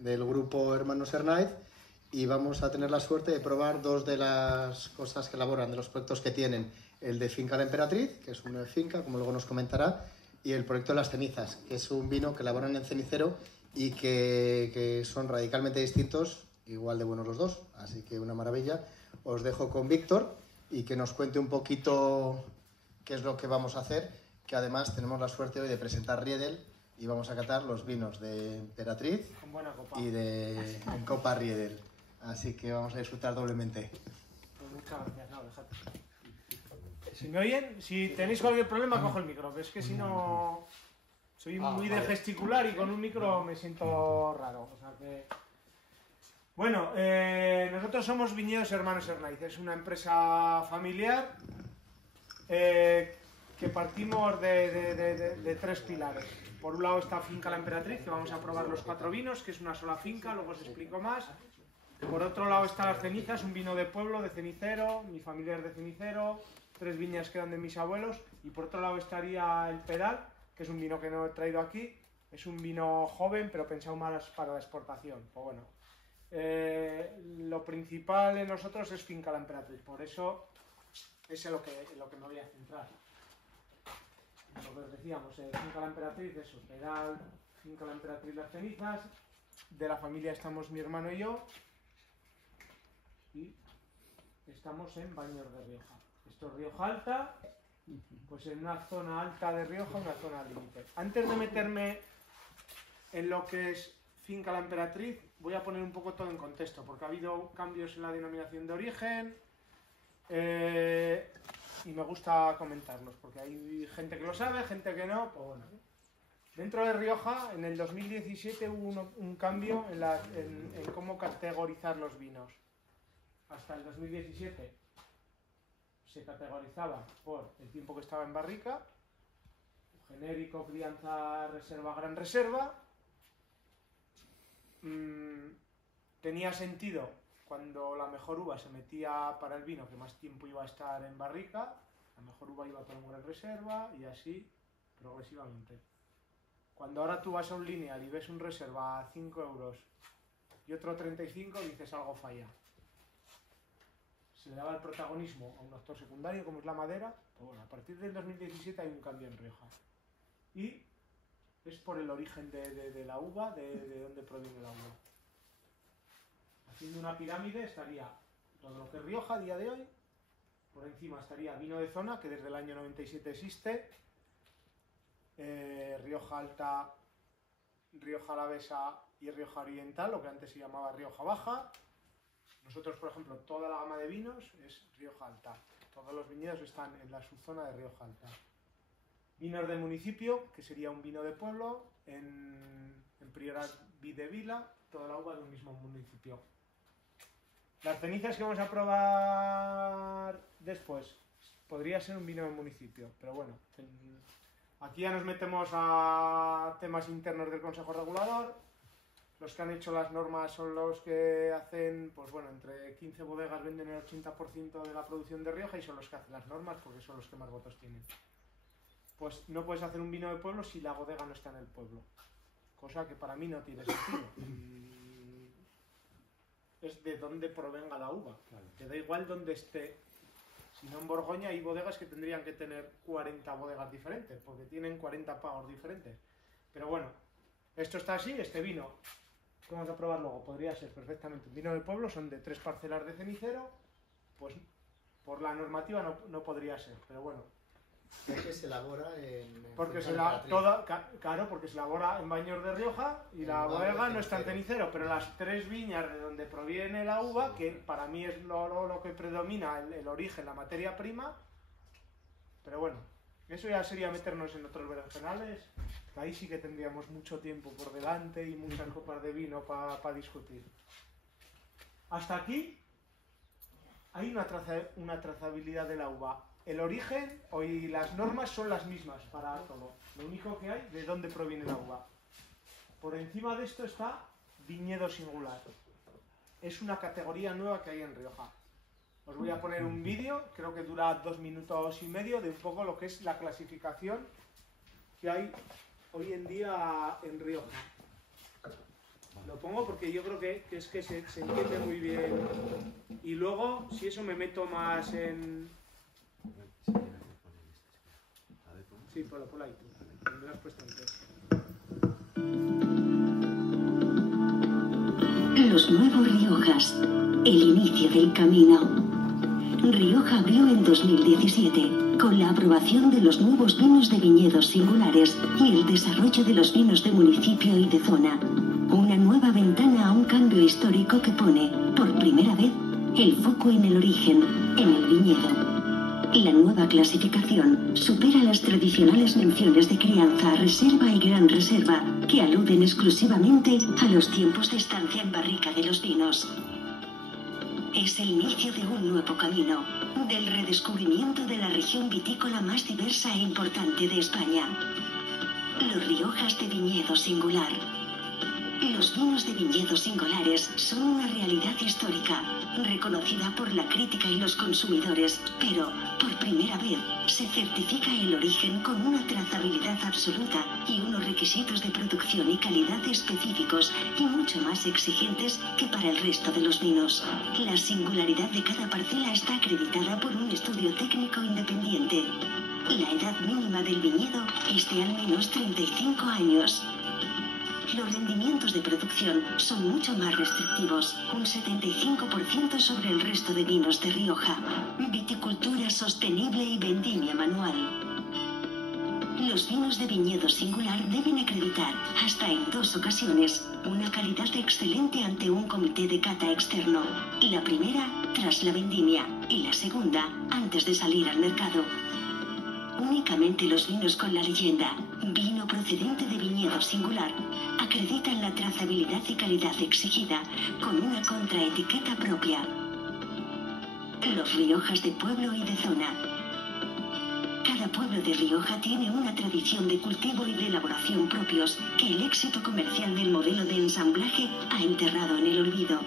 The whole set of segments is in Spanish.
del grupo Hermanos Hernáiz y vamos a tener la suerte de probar dos de las cosas que elaboran, de los proyectos que tienen. El de Finca La Emperatriz, que es una finca, como luego nos comentará, y el proyecto de Las Cenizas, que es un vino que elaboran en cenicero y que son radicalmente distintos, igual de buenos los dos, así que una maravilla. Os dejo con Víctor y que nos cuente un poquito qué es lo que vamos a hacer, que además tenemos la suerte hoy de presentar Riedel y vamos a catar los vinos de Emperatriz con buena copa. Y de en Copa Riedel, así que vamos a disfrutar doblemente. Pues muchas gracias, no, dejad. Si me oyen, si tenéis cualquier problema, cojo el micro, que es que si no... Soy muy de gesticular y con un micro me siento raro, o sea que... Bueno, nosotros somos Viñedos Hermanos Hernáiz, es una empresa familiar que partimos de tres pilares. Por un lado está Finca La Emperatriz, que vamos a probar los 4 vinos, que es una sola finca, luego os explico más. Por otro lado está Las Cenizas, un vino de pueblo, de cenicero, mi familia es de cenicero, 3 viñas que eran de mis abuelos. Y por otro lado estaría el Pedal, que es un vino que no he traído aquí, es un vino joven, pero pensado más para la exportación. Pues bueno, lo principal en nosotros es Finca La Emperatriz, por eso es en lo que me voy a centrar. Lo que os decíamos, Finca La Emperatriz, eso, Pedal, Finca La Emperatriz, Las Cenizas. De la familia estamos mi hermano y yo. Y estamos en Baños de Rioja. Esto es Rioja Alta, pues en una zona alta de Rioja, una zona límite. Antes de meterme en lo que es Finca La Emperatriz, voy a poner un poco todo en contexto, porque ha habido cambios en la denominación de origen y me gusta comentarlos, porque hay gente que lo sabe, gente que no, pues bueno. Dentro de Rioja, en el 2017 hubo un cambio en cómo categorizar los vinos. Hasta el 2017 se categorizaba por el tiempo que estaba en barrica, genérico, crianza, reserva, gran reserva. Tenía sentido cuando la mejor uva se metía para el vino, que más tiempo iba a estar en barrica, la mejor uva iba para gran reserva y así progresivamente. Cuando ahora tú vas a un lineal y ves un reserva a 5 euros y otro a 35, dices algo falla. Se le daba el protagonismo a un actor secundario como es la madera, pero bueno, a partir del 2017 hay un cambio en Rioja. Y es por el origen de la uva, de dónde proviene la uva. Haciendo una pirámide estaría todo lo que es Rioja a día de hoy, por encima estaría vino de zona, que desde el año 97 existe, Rioja Alta, Rioja Alavesa y Rioja Oriental, lo que antes se llamaba Rioja Baja. Nosotros, por ejemplo, toda la gama de vinos es Rioja Alta. Todos los viñedos están en la subzona de Rioja Alta. Vinos de municipio, que sería un vino de pueblo, en Priorat de Vila, toda la uva de un mismo municipio. Las cenizas que vamos a probar después, podría ser un vino de municipio, pero bueno, aquí ya nos metemos a temas internos del Consejo Regulador. Los que han hecho las normas son los que hacen, pues bueno, entre 15 bodegas venden el 80% de la producción de Rioja y son los que hacen las normas porque son los que más votos tienen. Pues no puedes hacer un vino de pueblo si la bodega no está en el pueblo, cosa que para mí no tiene sentido. Es de dónde provenga la uva, claro. Te da igual dónde esté. Si no, en Borgoña hay bodegas que tendrían que tener 40 bodegas diferentes porque tienen 40 pagos diferentes. Pero bueno, esto está así, este vino que vamos a probar luego podría ser perfectamente un vino de pueblo, son de 3 parcelas de cenicero, pues por la normativa no podría ser, pero bueno. ¿Por qué se elabora en porque porque se elabora en Baños de Rioja y la bodega no está en cenicero, pero las 3 viñas de donde proviene la uva, que para mí es lo que predomina, el origen, la materia prima, pero bueno, eso ya sería meternos en otros berenjenales, que ahí sí que tendríamos mucho tiempo por delante y muchas copas de vino para discutir. Hasta aquí hay una trazabilidad de la uva. El origen y las normas son las mismas para todo. Lo único que hay de dónde proviene la uva. Por encima de esto está viñedo singular. Es una categoría nueva que hay en Rioja. Os voy a poner un vídeo, creo que dura 2 minutos y medio, de un poco lo que es la clasificación que hay hoy en día en Rioja. Lo pongo porque yo creo que es que se entiende muy bien. Y luego, si eso me meto más en... Sí, ponlo ahí tú. Me lo has puesto antes. Los nuevos Riojas, el inicio del camino. Rioja abrió en 2017 con la aprobación de los nuevos vinos de viñedos singulares y el desarrollo de los vinos de municipio y de zona. Una nueva ventana a un cambio histórico que pone, por primera vez, el foco en el origen, en el viñedo. La nueva clasificación supera las tradicionales menciones de crianza, reserva y gran reserva, que aluden exclusivamente a los tiempos de estancia en barrica de los vinos. Es el inicio de un nuevo camino, del redescubrimiento de la región vitícola más diversa e importante de España. Los Riojas de viñedo singular. Los vinos de viñedos singulares son una realidad histórica, reconocida por la crítica y los consumidores, pero, por primera vez, se certifica el origen con una trazabilidad absoluta y unos requisitos de producción y calidad específicos y mucho más exigentes que para el resto de los vinos. La singularidad de cada parcela está acreditada por un estudio técnico independiente. La edad mínima del viñedo es de al menos 35 años. Los rendimientos de producción son mucho más restrictivos, un 75% sobre el resto de vinos de Rioja. Viticultura sostenible y vendimia manual. Los vinos de viñedo singular deben acreditar, hasta en 2 ocasiones, una calidad excelente ante un comité de cata externo. La primera, tras la vendimia, y la segunda, antes de salir al mercado. Únicamente los vinos con la leyenda "vino procedente de viñedo singular" acreditan la trazabilidad y calidad exigida con una contraetiqueta propia. Los Riojas de pueblo y de zona. Cada pueblo de Rioja tiene una tradición de cultivo y de elaboración propios que el éxito comercial del modelo de ensamblaje ha enterrado en el olvido.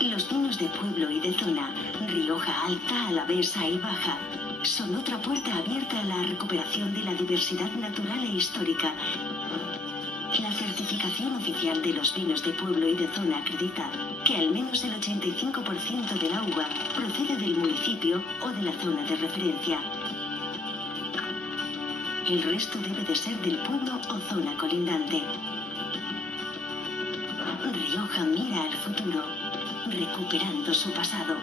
Los vinos de pueblo y de zona, Rioja Alta, Alavesa y Baja, son otra puerta abierta a la recuperación de la diversidad natural e histórica. La certificación oficial de los vinos de pueblo y de zona acredita que al menos el 85% del uva procede del municipio o de la zona de referencia. El resto debe de ser del pueblo o zona colindante. Rioja mira al futuro, recuperando su pasado.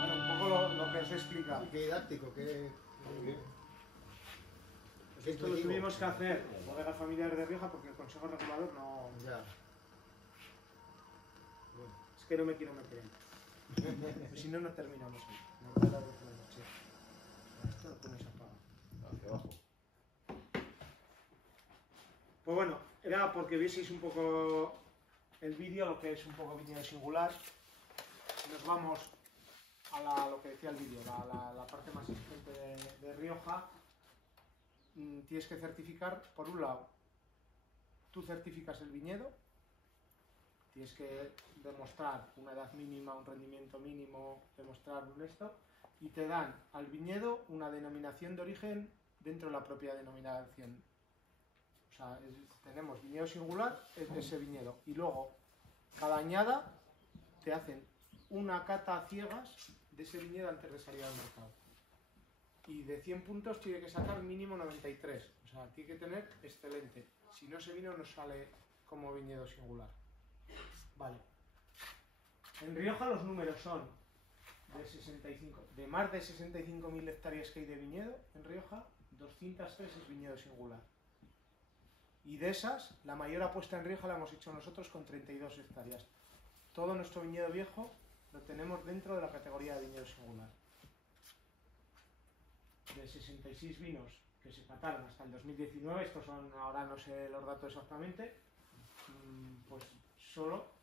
Bueno, un poco lo que os he explicado. Qué didáctico, qué... Esto lo tuvimos que hacer bodegas familiares de Rioja porque el Consejo Regulador no... Ya. Es que no me quiero meter en pues si no, no terminamos hoy. No me da la noche. Esto lo pones apagado. Hacia abajo. Pues bueno, era porque vieseis un poco el vídeo, lo que es un poco viñedo singular. Nos vamos a lo que decía el vídeo, la parte más exigente de Rioja. Tienes que certificar, por un lado, tú certificas el viñedo, tienes que demostrar una edad mínima, un rendimiento mínimo, demostrar un esto, y te dan al viñedo una denominación de origen dentro de la propia denominación. O sea, tenemos viñedo singular, es ese viñedo, y luego cada añada te hacen una cata a ciegas de ese viñedo antes de salir al mercado. Y de 100 puntos tiene que sacar mínimo 93, o sea, tiene que tener excelente. Si no, ese vino no sale como viñedo singular. Vale. En Rioja los números son de más de 65.000 hectáreas que hay de viñedo en Rioja, 203 es viñedo singular. Y de esas, la mayor apuesta en Rioja la hemos hecho nosotros con 32 hectáreas. Todo nuestro viñedo viejo lo tenemos dentro de la categoría de viñedo singular. De 66 vinos que se cataron hasta el 2019, estos son, ahora no sé los datos exactamente, pues solo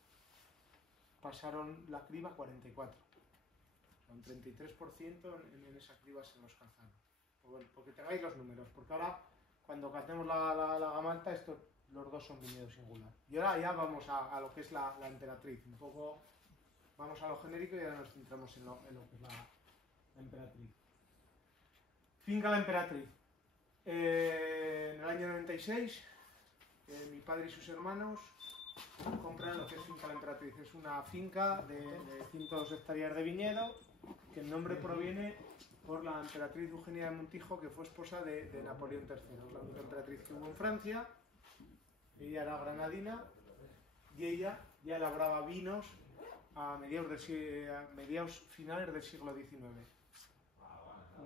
pasaron la criba 44. Un 33% en esa criba se los cazaron. Pues bueno, porque tengáis los números, porque ahora cuando catemos la gama alta, los dos son viñedo singular. Y ahora ya vamos a lo que es la emperatriz, un poco vamos a lo genérico y ahora nos centramos en lo que es la emperatriz. Finca La Emperatriz. En el año 96, mi padre y sus hermanos compran lo que es Finca La Emperatriz. Es una finca de 102 hectáreas de viñedo, que el nombre proviene por la emperatriz Eugenia de Montijo, que fue esposa de Napoleón III, la única emperatriz que hubo en Francia. Ella era granadina y ella ya elaboraba vinos a mediados finales del siglo XIX.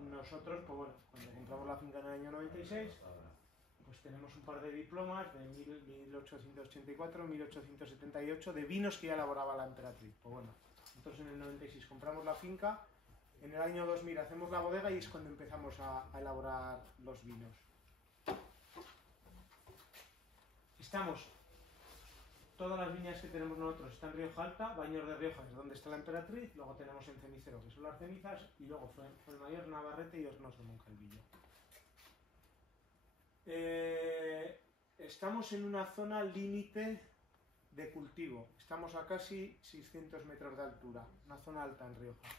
Nosotros, pues bueno, cuando compramos la finca en el año 96, pues tenemos un par de diplomas de 1884, 1878 de vinos que ya elaboraba la emperatriz. Pues bueno, nosotros en el 96 compramos la finca, en el año 2000 hacemos la bodega y es cuando empezamos a elaborar los vinos. Todas las viñas que tenemos nosotros están en Rioja Alta, Baños de Rioja es donde está la emperatriz, luego tenemos en Cenicero, que son las cenizas, y luego Fuenmayor, Navarrete y Hornos de Moncalvillo. Estamos en una zona límite de cultivo, estamos a casi 600 metros de altura, una zona alta en Rioja.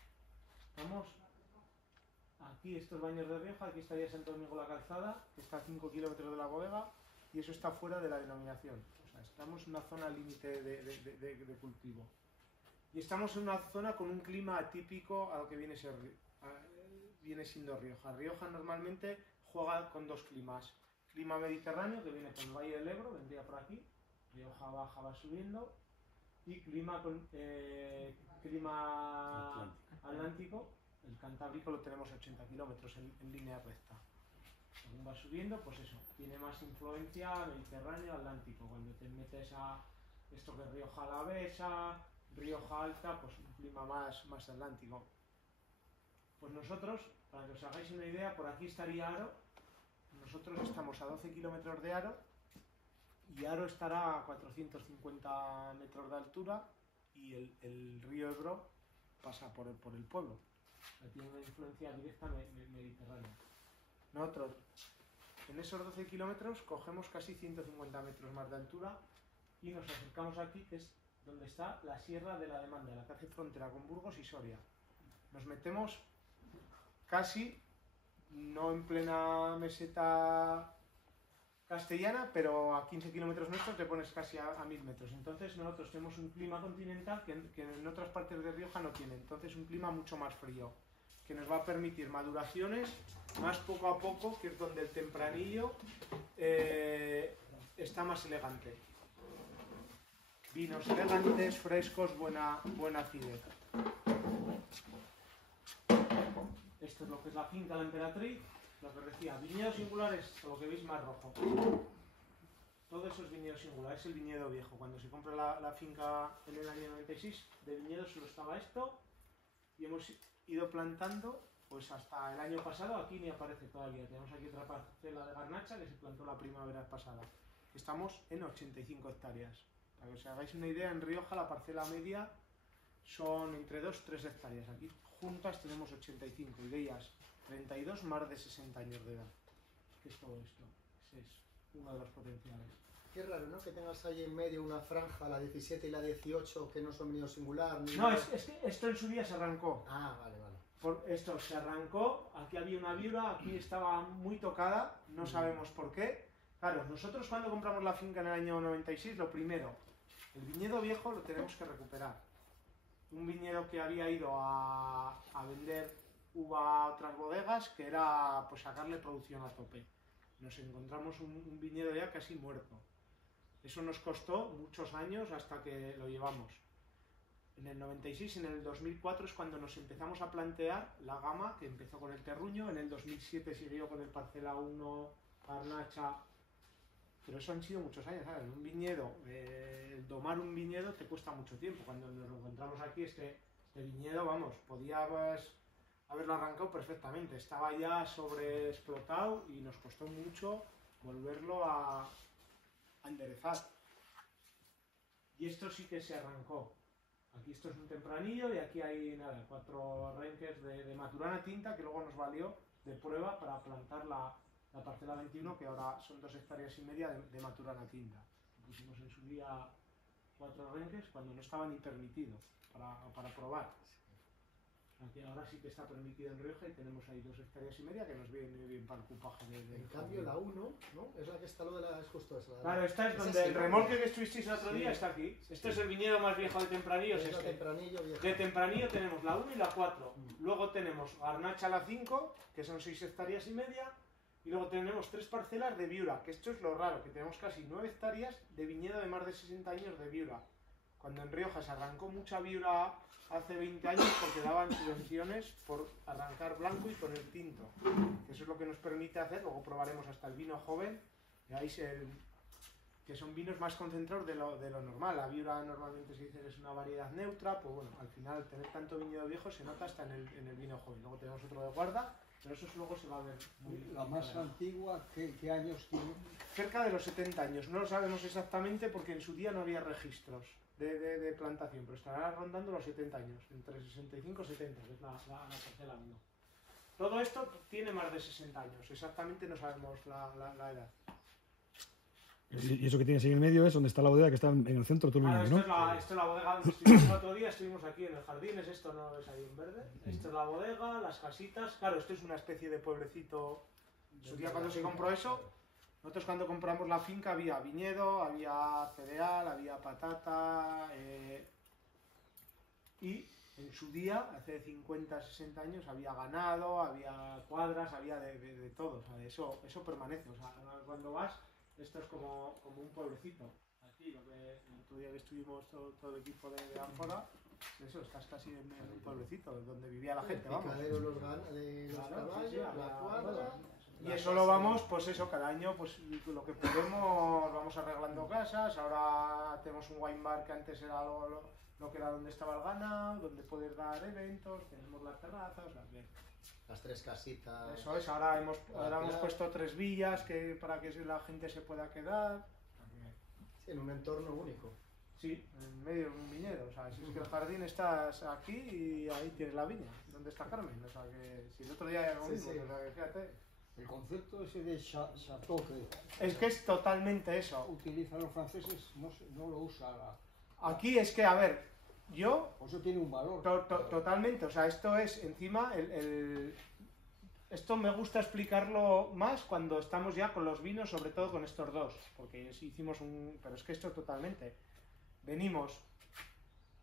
Estamos aquí, estos Baños de Rioja, aquí estaría Santo Domingo la Calzada, que está a 5 kilómetros de la bodega, y eso está fuera de la denominación. O sea, estamos en una zona límite de cultivo. Y estamos en una zona con un clima atípico a lo que viene siendo Rioja. Rioja normalmente juega con dos climas. Clima mediterráneo, que viene por el Valle del Ebro, vendría por aquí. Rioja baja, va subiendo. Y clima atlántico. El Cantábrico lo tenemos a 80 kilómetros en línea recta. Según va subiendo, pues eso, tiene más influencia Mediterráneo, Atlántico. Cuando te metes a esto que es Rioja Alavesa, Rioja Alta, pues un clima más atlántico. Pues nosotros, para que os hagáis una idea, por aquí estaría Haro. Nosotros estamos a 12 kilómetros de Haro y Haro estará a 450 metros de altura y el río Ebro pasa por el pueblo. O sea, tiene una influencia directa mediterránea. Nosotros, en esos 12 kilómetros, cogemos casi 150 metros más de altura y nos acercamos aquí, que es donde está la Sierra de la Demanda, la que hace frontera con Burgos y Soria. Nos metemos casi, no en plena meseta castellana, pero a 15 kilómetros nuestros te pones casi a 1000 metros. Entonces nosotros tenemos un clima continental que en otras partes de Rioja no tiene. Entonces un clima mucho más frío, que nos va a permitir maduraciones más poco a poco, que es donde el tempranillo está más elegante. Vinos elegantes, frescos, buena acidez. Esto es lo que es la finca La Emperatriz, lo que decía, viñedos singulares, lo que veis más rojo. Todo eso es viñedo singular, es el viñedo viejo. Cuando se compra la finca en el año 96, de viñedo solo estaba esto, y hemos ido plantando, pues hasta el año pasado, aquí ni aparece todavía. Tenemos aquí otra parcela de garnacha que se plantó la primavera pasada. Estamos en 85 hectáreas. Para que os hagáis una idea, en Rioja la parcela media son entre 2 y 3 hectáreas. Aquí juntas tenemos 85 y de ellas 32 más de 60 años de edad. ¿Qué es todo esto? Ese es uno de los potenciales. Qué raro, ¿no? Que tengas ahí en medio una franja, la 17 y la 18, que no son viñedo singular. No, es que esto en su día se arrancó. Ah, vale. Esto se arrancó, aquí había una viura, aquí estaba muy tocada, no sabemos por qué. Claro, nosotros cuando compramos la finca en el año 96, lo primero, el viñedo viejo lo tenemos que recuperar. Un viñedo que había ido a vender uva a otras bodegas, que era pues sacarle producción a tope. Nos encontramos un viñedo ya casi muerto. Eso nos costó muchos años hasta que lo llevamos. En el 96, en el 2004 es cuando nos empezamos a plantear la gama, que empezó con el terruño, en el 2007 siguió con el parcela 1, garnacha, pero eso han sido muchos años, ¿sabes? Un viñedo, el domar un viñedo te cuesta mucho tiempo. Cuando nos lo encontramos aquí, este viñedo, vamos, podías haberlo arrancado perfectamente, estaba ya sobreexplotado y nos costó mucho volverlo a enderezar. Y esto sí que se arrancó. Aquí esto es un tempranillo y aquí hay, nada, 4 renques de maturana tinta que luego nos valió de prueba para plantar la parcela 21, que ahora son 2,5 hectáreas de maturana tinta. Pusimos en su día 4 renques cuando no estaba ni permitido para probar. Aquí ahora sí que está permitido en Rioja y tenemos ahí 2,5 hectáreas que nos viene bien para el cupaje de En cambio, la 1, ¿no? Es la que está lo de la... es justo esa. Claro, esta es donde el remolque que estuvisteis el otro día está aquí. Este es el viñedo más viejo de Tempranillo. Es Tempranillo viejo. De Tempranillo tenemos la 1 y la 4. Luego tenemos Garnacha la 5, que son 6,5 hectáreas. Y luego tenemos 3 parcelas de Viura, que esto es lo raro, que tenemos casi 9 hectáreas de viñedo de más de 60 años de Viura. Cuando en Rioja se arrancó mucha Viura hace 20 años porque daban subvenciones por arrancar blanco y poner tinto. Eso es lo que nos permite hacer, luego probaremos hasta el vino joven, que son vinos más concentrados de lo normal. La Viura normalmente se dice que es una variedad neutra, pues bueno, al final al tener tanto viñedo viejo se nota hasta en el vino joven. Luego tenemos otro de guarda, pero eso luego se va a ver muy bien. La más antigua, ¿qué años tiene? Cerca de los 70 años, no lo sabemos exactamente porque en su día no había registros de plantación, pero estará rondando los 70 años, entre 65 y 70, que es la parcela 1. Todo esto tiene más de 60 años, exactamente no sabemos la edad. Y eso que tienes ahí en medio es donde está la bodega que está en el centro de todo el mundo, ¿no? Esto es la bodega donde estuvimos el otro día, estuvimos aquí en el jardín, es esto, ¿no ves ahí en verde? Esto es la bodega, las casitas, claro, esto es una especie de pueblecito. En su día cuando se compró eso, nosotros cuando compramos la finca había viñedo, había cereal, había patata, y en su día, hace 50, 60 años, había ganado, había cuadras, había de todo, o sea, eso permanece, o sea, cuando vas, esto es como un pueblecito. Aquí, el otro día que estuvimos todo el equipo de Ánfora, eso, estás casi en un pueblecito donde vivía la gente, vamos. El picadero de los caballos, sí, la cuadra... Y eso lo vamos, pues eso, cada año, pues lo que podemos, vamos arreglando casas. Ahora tenemos un wine bar que antes era lo que era donde estaba el ganado, donde poder dar eventos, tenemos las terrazas, o sea, que... Las 3 casitas... Eso es, ahora hemos puesto 3 villas para que la gente se pueda quedar. Sí, en un entorno único. Sí, en medio de un viñedo, o sea, si es que el jardín estás aquí y ahí tienes la viña, donde está Carmen, o sea, que si el otro día era lo mismo, sí. O sea, que fíjate. El concepto ese de chateau Es que es totalmente eso. utilizan los franceses, no lo usa Aquí es que, a ver, yo... Por eso tiene un valor. Totalmente, o sea, esto es encima, esto me gusta explicarlo más cuando estamos ya con los vinos, sobre todo con estos dos, porque hicimos pero es que esto totalmente. Venimos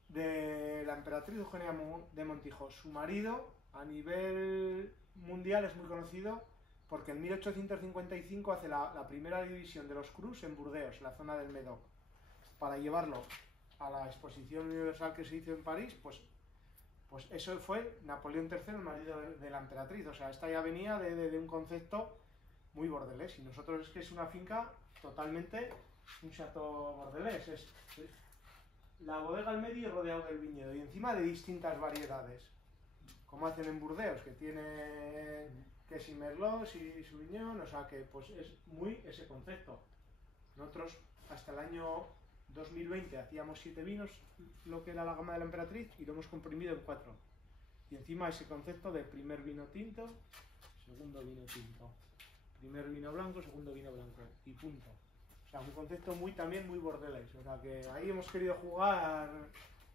de la emperatriz Eugenia de Montijo, su marido a nivel mundial es muy conocido porque en 1855 hace la primera división de los Crus en Burdeos, la zona del Médoc, para llevarlo a la exposición universal que se hizo en París, pues eso fue Napoleón III, el marido de la emperatriz. O sea, esta ya venía de un concepto muy bordelés, y nosotros es que es una finca totalmente un chateau bordelés. Es la bodega al medio y rodeado del viñedo, y encima de distintas variedades, como hacen en Burdeos, que tiene que si Merlot, si Sauvignon, o sea que pues es muy ese concepto. Nosotros hasta el año 2020 hacíamos 7 vinos, lo que era la gama de la emperatriz, y lo hemos comprimido en 4. Y encima ese concepto de primer vino tinto, segundo vino tinto, primer vino blanco, segundo vino blanco, y punto. O sea, un concepto también muy bordelés. O sea, que ahí hemos querido jugar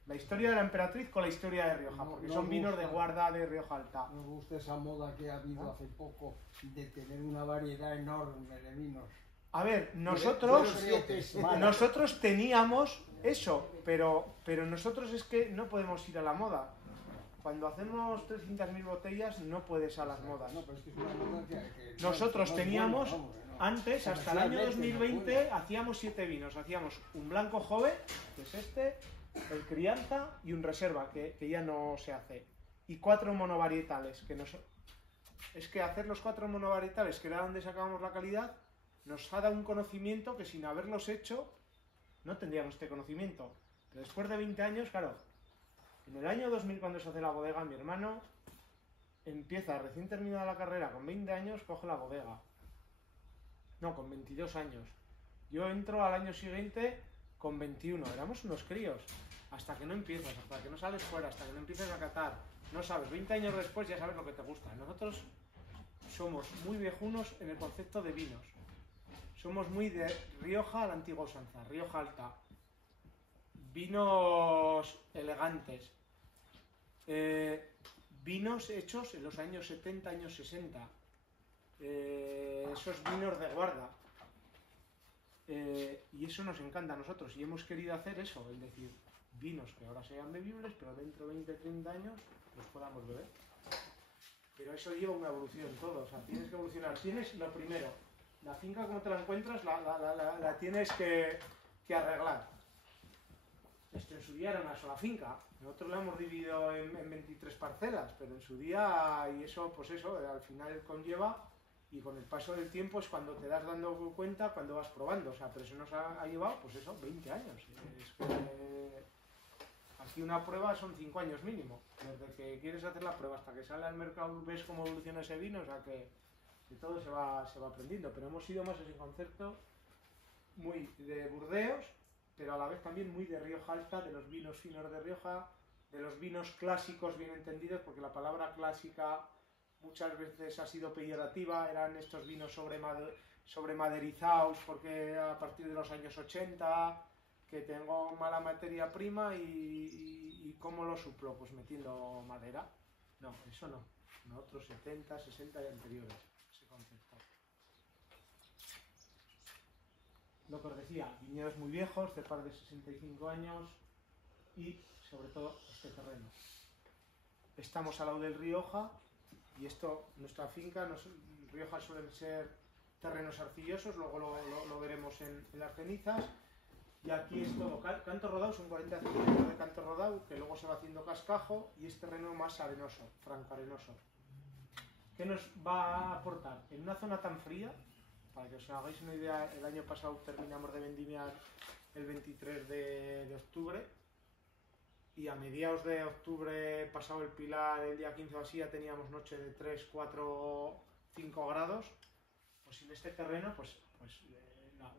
la historia de la emperatriz con la historia de Rioja, porque son vinos de guarda de Rioja Alta. Nos gusta esa moda que ha habido hace poco de tener una variedad enorme de vinos. A ver, nosotros teníamos eso, pero nosotros es que no podemos ir a la moda. Cuando hacemos 300.000 botellas no puedes a las modas. No, pero es que es una moda que nosotros teníamos, bueno, vamos, no. antes, hasta el año 2020, hacíamos 7 vinos. Hacíamos un blanco joven, que es este, el crianza y un reserva, que ya no se hace. Y 4 monovarietales. Es que hacer los 4 monovarietales, que era donde sacábamos la calidad, nos ha dado un conocimiento que sin haberlos hecho no tendríamos este conocimiento. Pero después de 20 años, claro, en el año 2000 cuando se hace la bodega, mi hermano empieza, recién terminada la carrera, con 20 años, coge la bodega. No, con 22 años. Yo entro al año siguiente con 21, éramos unos críos. Hasta que no empiezas, hasta que no sales fuera, hasta que no empiezas a catar, no sabes, 20 años después ya sabes lo que te gusta. Nosotros somos muy viejunos en el concepto de vinos. Somos muy de Rioja a la antigua usanza, Rioja Alta. Vinos elegantes. vinos hechos en los años 70, años 60. Esos vinos de guarda. Y eso nos encanta a nosotros. Y hemos querido hacer eso, es decir, vinos que ahora sean bebibles, pero dentro de 20, 30 años los podamos beber. Pero eso lleva una evolución todo, o sea, tienes que evolucionar. Tienes lo primero, la finca como te la encuentras la tienes que arreglar. Esto en su día era una sola finca, nosotros la hemos dividido en 23 parcelas, pero en su día, y eso, pues eso, al final conlleva, y con el paso del tiempo es cuando te das dando cuenta, cuando vas probando, o sea, pero eso nos ha llevado, pues eso, 20 años. Es que, aquí una prueba son 5 años mínimo, desde que quieres hacer la prueba hasta que sale al mercado ves cómo evoluciona ese vino, o sea que todo se va aprendiendo, pero hemos ido más ese concepto muy de Burdeos, pero a la vez también muy de Rioja Alta, de los vinos finos de Rioja, de los vinos clásicos bien entendidos, porque la palabra clásica muchas veces ha sido peyorativa, eran estos vinos sobremaderizados, porque a partir de los años 80, que tengo mala materia prima y ¿cómo lo suplo? Pues metiendo madera. No, eso no. Nosotros 70, 60 y anteriores, ese concepto. Lo que os decía, viñedos muy viejos, de par de 65 años y sobre todo este terreno. Estamos al lado del Rioja y esto, nuestra finca, Rioja suelen ser terrenos arcillosos, luego lo veremos en las cenizas. Y aquí es todo canto rodado, son 40 centímetros de canto rodado, que luego se va haciendo cascajo y es terreno más arenoso, francoarenoso. ¿Qué nos va a aportar? En una zona tan fría, para que os hagáis una idea, el año pasado terminamos de vendimiar el 23 de octubre y a mediados de octubre, pasado el Pilar, el día 15 o así, ya teníamos noche de 3, 4, 5 grados. Pues en este terreno, pues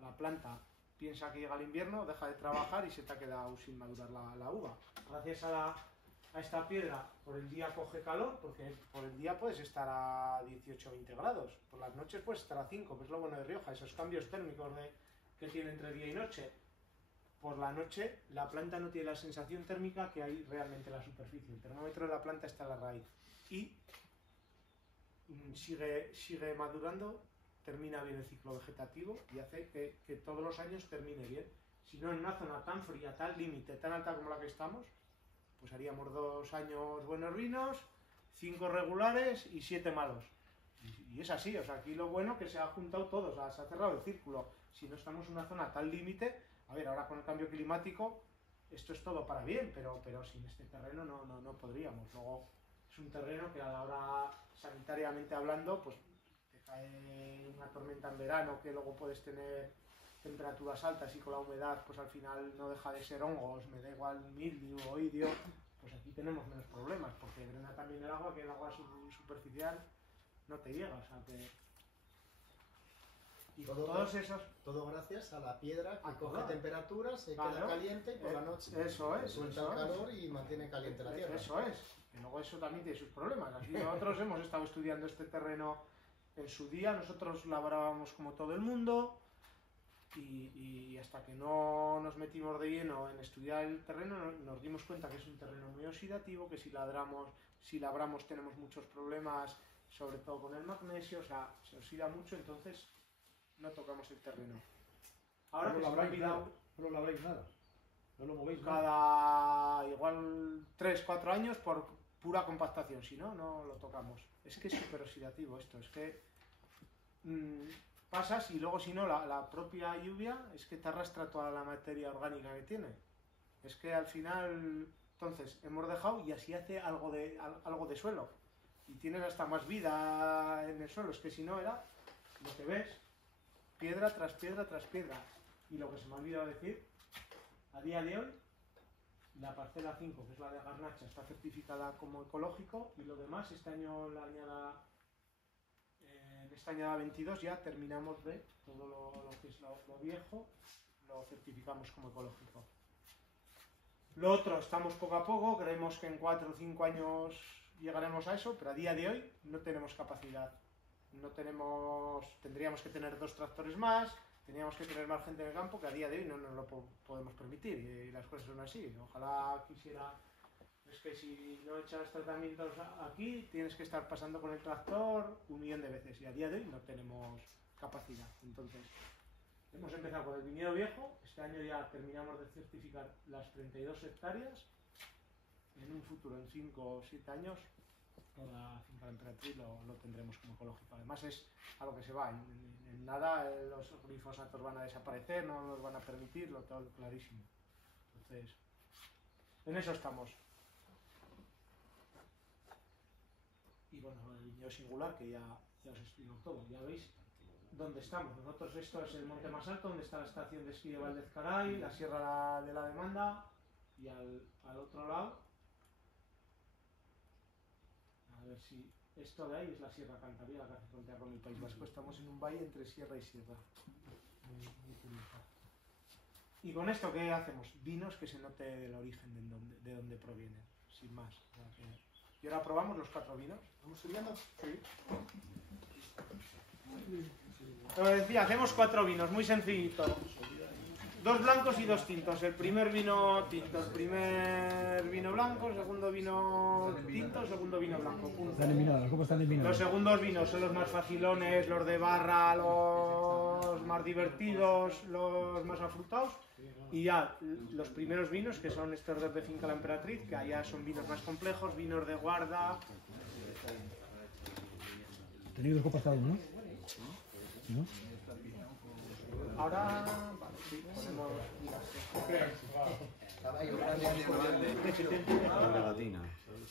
la planta piensa que llega el invierno, deja de trabajar y se te ha quedado sin madurar la uva. Gracias a esta piedra, por el día coge calor, porque por el día puedes estar a 18 o 20 grados, por las noches puedes estar a 5, que es lo bueno de Rioja, esos cambios térmicos que tiene entre día y noche. Por la noche la planta no tiene la sensación térmica que hay realmente en la superficie, el termómetro de la planta está en la raíz y sigue madurando, termina bien el ciclo vegetativo y hace que todos los años termine bien. Si no, en una zona tan fría, tan límite, tan alta como la que estamos, pues haríamos 2 años buenos vinos, 5 regulares y 7 malos. Y es así, o sea, aquí lo bueno es que se ha juntado todo, o sea, se ha cerrado el círculo. Si no estamos en una zona tan límite, a ver, ahora con el cambio climático, esto es todo para bien, pero sin este terreno no podríamos. Luego, es un terreno que a la hora, sanitariamente hablando, pues te cae una tormenta en verano, que luego puedes tener temperaturas altas y con la humedad, pues al final no deja de ser hongos, me da igual mildiu o oidio, pues aquí tenemos menos problemas, porque drena también el agua, que el agua superficial no te llega, o sea que... Y todo, todos esos... todo gracias a la piedra que coge claro. temperatura, se queda caliente y por la noche suelta el calor y mantiene caliente la tierra. Eso es, y luego eso también tiene sus problemas. Aquí nosotros hemos estado estudiando este terreno en su día, nosotros labrábamos como todo el mundo y hasta que no nos metimos de lleno en estudiar el terreno nos dimos cuenta que es un terreno muy oxidativo, que si labramos tenemos muchos problemas, sobre todo con el magnesio, o sea, se oxida mucho, entonces no tocamos el terreno. Ahora no lo labráis nada, no lo movéis nada. Cada igual 3-4 años por pura compactación, si no, no lo tocamos. Es que es súper oxidativo esto, es que pasas y luego si no, la propia lluvia es que te arrastra toda la materia orgánica que tiene. Es que al final, entonces, hemos dejado y así hace algo de suelo. Y tienes hasta más vida en el suelo, es que si no era lo que ves, piedra tras piedra tras piedra. Y lo que se me ha olvidado decir, a día de hoy, la parcela 5, que es la de Garnacha, está certificada como ecológico y lo demás, este año en esta añada 22 ya terminamos de todo lo que es lo viejo, lo certificamos como ecológico. Lo otro, estamos poco a poco, creemos que en 4 o 5 años llegaremos a eso, pero a día de hoy no tenemos capacidad. Tendríamos que tener 2 tractores más, teníamos que tener más gente en el campo, que a día de hoy no nos lo podemos permitir, y las cosas son así. Ojalá quisiera Es que si no echas tratamientos aquí, tienes que estar pasando con el tractor 1.000.000 de veces y a día de hoy no tenemos capacidad. Entonces, hemos empezado con el viñedo viejo, este año ya terminamos de certificar las 32 hectáreas, en un futuro, en 5 o 7 años, toda finca La Emperatriz lo tendremos como ecológico. Además es a lo que se va, en nada los glifosatos van a desaparecer, no nos van a permitir, lo tengo clarísimo. Entonces, en eso estamos. Y bueno, el viñedo singular, que ya os explico todo, ya veis dónde estamos. Nosotros, esto es el monte más alto, donde está la estación de esquí de Valdezcaray, la Sierra de la Demanda, y al otro lado, a ver si esto de ahí es la Sierra Cantabria, la que hace frontera con el País Vasco. Estamos en un valle entre sierra y sierra. Muy curioso. Y con esto, ¿qué hacemos? Vinos que se note el origen de dónde provienen, sin más. O sea que... Y ahora probamos los 4 vinos. ¿Vamos subiendo? Sí. Como decía, hacemos 4 vinos, muy sencillito. 2 blancos y 2 tintos. El primer vino tinto, el primer vino blanco, el segundo vino tinto, el segundo vino blanco. Punto. Están eliminadas, las copas están eliminadas. Los segundos vinos son los más facilones, los de barra, los más divertidos, los más afrutados. Y ya los primeros vinos, que son estos de finca La Emperatriz, que allá son vinos más complejos, vinos de guarda. Tenéis 2 copas cada uno, ¿no? Ahora, vale, sí, ponemos...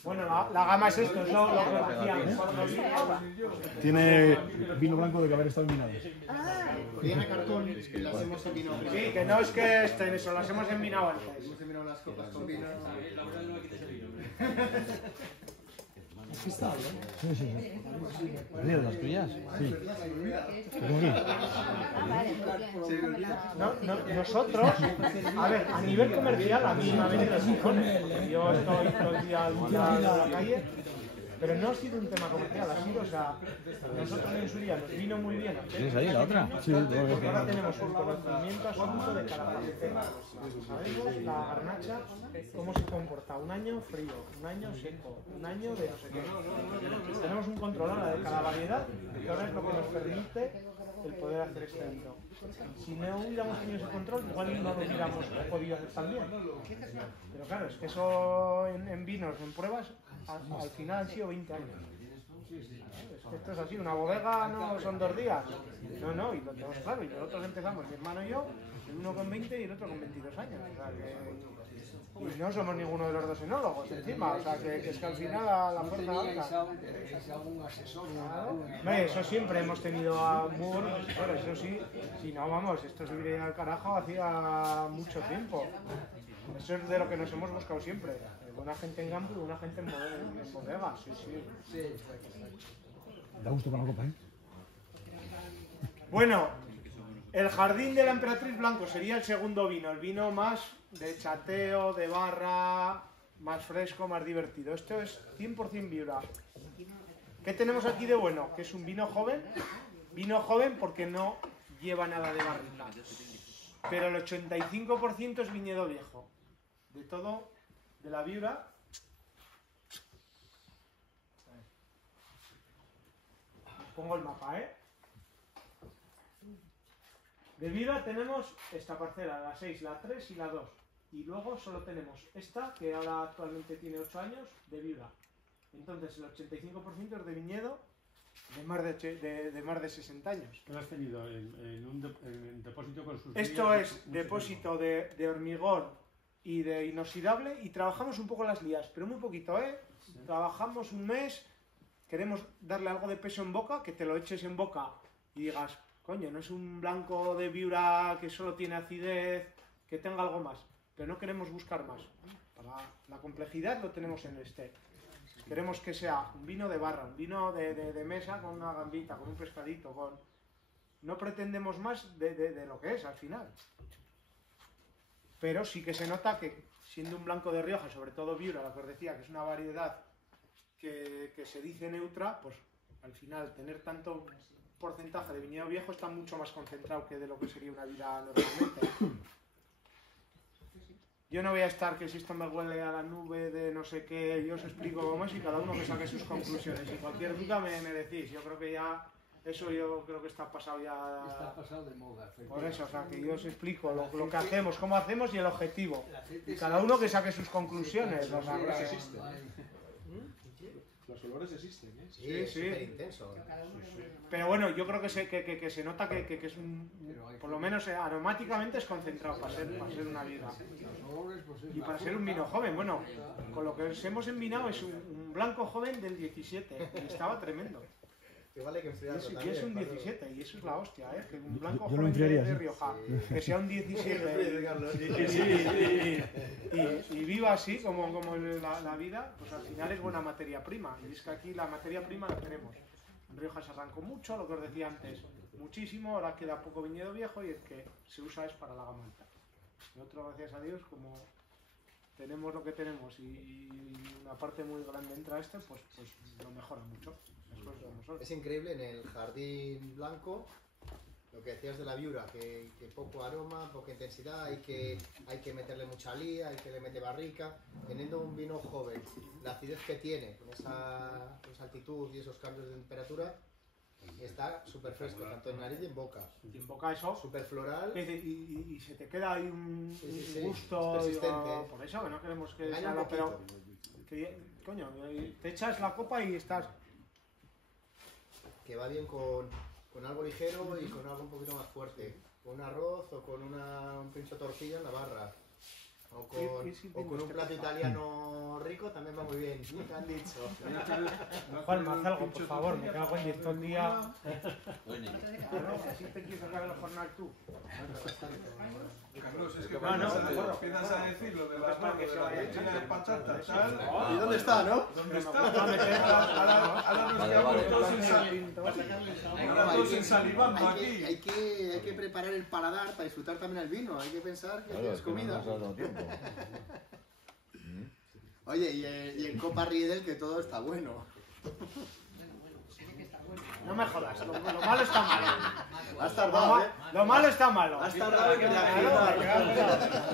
Bueno, la gama es esto, es lo que hacíamos. Tiene vino blanco de que haber estado eliminado. Viene cartón, que las hemos envinado. Sí, que no es que estén eso, las hemos envinado antes. Hemos envinado las copas con vino. Aquí está, ¿no? Sí, sí, sí. ¿De las tuyas? Sí. Nosotros, a ver, a nivel comercial, a mí me ha venido cojones. Yo estoy todo el día en la calle, pero no ha sido un tema comercial, ha sido, o sea, nosotros en su día nos vino muy bien. ¿Tienes ahí la otra? Sí, porque ahora tenemos un conocimiento absoluto de cada parcela. Sabemos la garnacha, cómo se comporta. Un año frío, un año seco, un año de no sé qué. Tenemos un control ahora de cada variedad, y ahora es lo que nos permite el poder hacer este vino. Si no hubiéramos tenido ese control, igual no lo hubiéramos podido hacer tan bien. Pero claro, es que eso en vinos, en pruebas, al final han sido 20 años. Esto es así, una bodega no son 2 días. No, y lo tenemos claro. Y nosotros empezamos, mi hermano y yo, el uno con 20 y el otro con 22 años. O sea que, y no somos ninguno de los dos enólogos encima. O sea que es que al final la fuerza alta. ¿Es algún asesor? Eso siempre hemos tenido a muy buenos asesores, eso sí. Si no, vamos, esto se hubiera ido al carajo hacía mucho tiempo. Eso es de lo que nos hemos buscado siempre. Buena gente en campo y buena gente en bodega, sí. Da gusto con la copa, ¿eh? Bueno, el jardín de La Emperatriz Blanco sería el segundo vino, el vino más de chateo, de barra, más fresco, más divertido. Esto es 100% Viura. ¿Qué tenemos aquí de bueno? Que es un vino joven porque no lleva nada de barrica. Pero el 85% es viñedo viejo. De todo, de la Viura. Pongo el mapa, ¿eh? De Viura tenemos esta parcela, la 6, la 3 y la 2. Y luego solo tenemos esta, que ahora actualmente tiene 8 años, de Viura. Entonces el 85% es de viñedo de más de 60 años. ¿Qué lo has tenido? ¿En un depósito con sus Esto es depósito de hormigón y de inoxidable, y trabajamos un poco las lías, pero muy poquito, ¿eh? Sí. Trabajamos un mes, queremos darle algo de peso en boca, que te lo eches en boca y digas, coño, no es un blanco de Viura que solo tiene acidez, que tenga algo más, pero no queremos buscar más. Para la complejidad lo tenemos en este. Queremos que sea un vino de barra, un vino de mesa con una gambita, con un pescadito, con... No pretendemos más de lo que es al final. Pero sí que se nota que, siendo un blanco de Rioja, sobre todo Viura, lo que os decía, que es una variedad que se dice neutra, pues al final tener tanto porcentaje de viñedo viejo está mucho más concentrado que de lo que sería una vida normalmente. yo no voy a estar que si esto me huele a la nube de no sé qué, yo os explico cómo es y cada uno que saque sus conclusiones. Y cualquier duda me decís, yo creo que ya, eso yo creo que está pasado ya... Está pasado de moda. Por eso, o sea, que yo os explico lo que hacemos, cómo hacemos y el objetivo. Y cada uno que saque sus conclusiones. O sea, Los olores existen, ¿eh? Sí, es súper intenso. pero bueno, yo creo que se nota que es un... Por lo menos aromáticamente es concentrado para ser una birra. Y para ser un vino joven, bueno, con lo que os hemos envinado es un blanco joven del 17 y estaba tremendo. Igual hay que enfriarlo Y también. es un 17 y eso es la hostia, ¿eh? Que un blanco Yo lo joven enfriaría, de sí. Rioja, que sea un 17 y viva así como la vida, pues al final es buena materia prima. Y es que aquí la materia prima la tenemos. En Rioja se arrancó mucho, lo que os decía antes, muchísimo, ahora queda poco viñedo viejo y el que se usa es para la gama alta. Nosotros, gracias a Dios, como tenemos lo que tenemos y una parte muy grande entra esto, pues lo mejora mucho. Eso es lo mejor. Es increíble en el jardín blanco, lo que decías de la viura, que poco aroma, poca intensidad, hay que meterle mucha lía, hay que le mete barrica. Teniendo un vino joven, la acidez que tiene, con esa altitud y esos cambios de temperatura, está súper fresco, tanto en nariz y en boca. Y en boca eso, Súper floral. y se te queda ahí un Sí, gusto, persistente. digo, por eso que no queremos que Engaña sea un lo pero poquito. que, coño, te echas la copa y estás... Que va bien con algo ligero y con algo un poquito más fuerte. Con un arroz o con un pincho de tortilla en la barra. O con un plato italiano rico también va muy bien. ¿Qué han dicho? Juan, haz algo, por favor, me cago en 10 todo el día. Claro, así te quieres sacar el jornal tú. Carlos, es que No, empiezas a decir lo de la china de patata, tal. ¿Y dónde está, no? ¿Dónde está? Ahora nos quedamos todos ensalivando aquí. Hay que preparar el paladar para disfrutar también el vino. Hay que pensar que tienes comida. Oye, y en Copa Riedel que todo está bueno. No me jodas, lo malo está malo. Has tardado, ¿eh? Lo malo está malo. Has tardado en Lo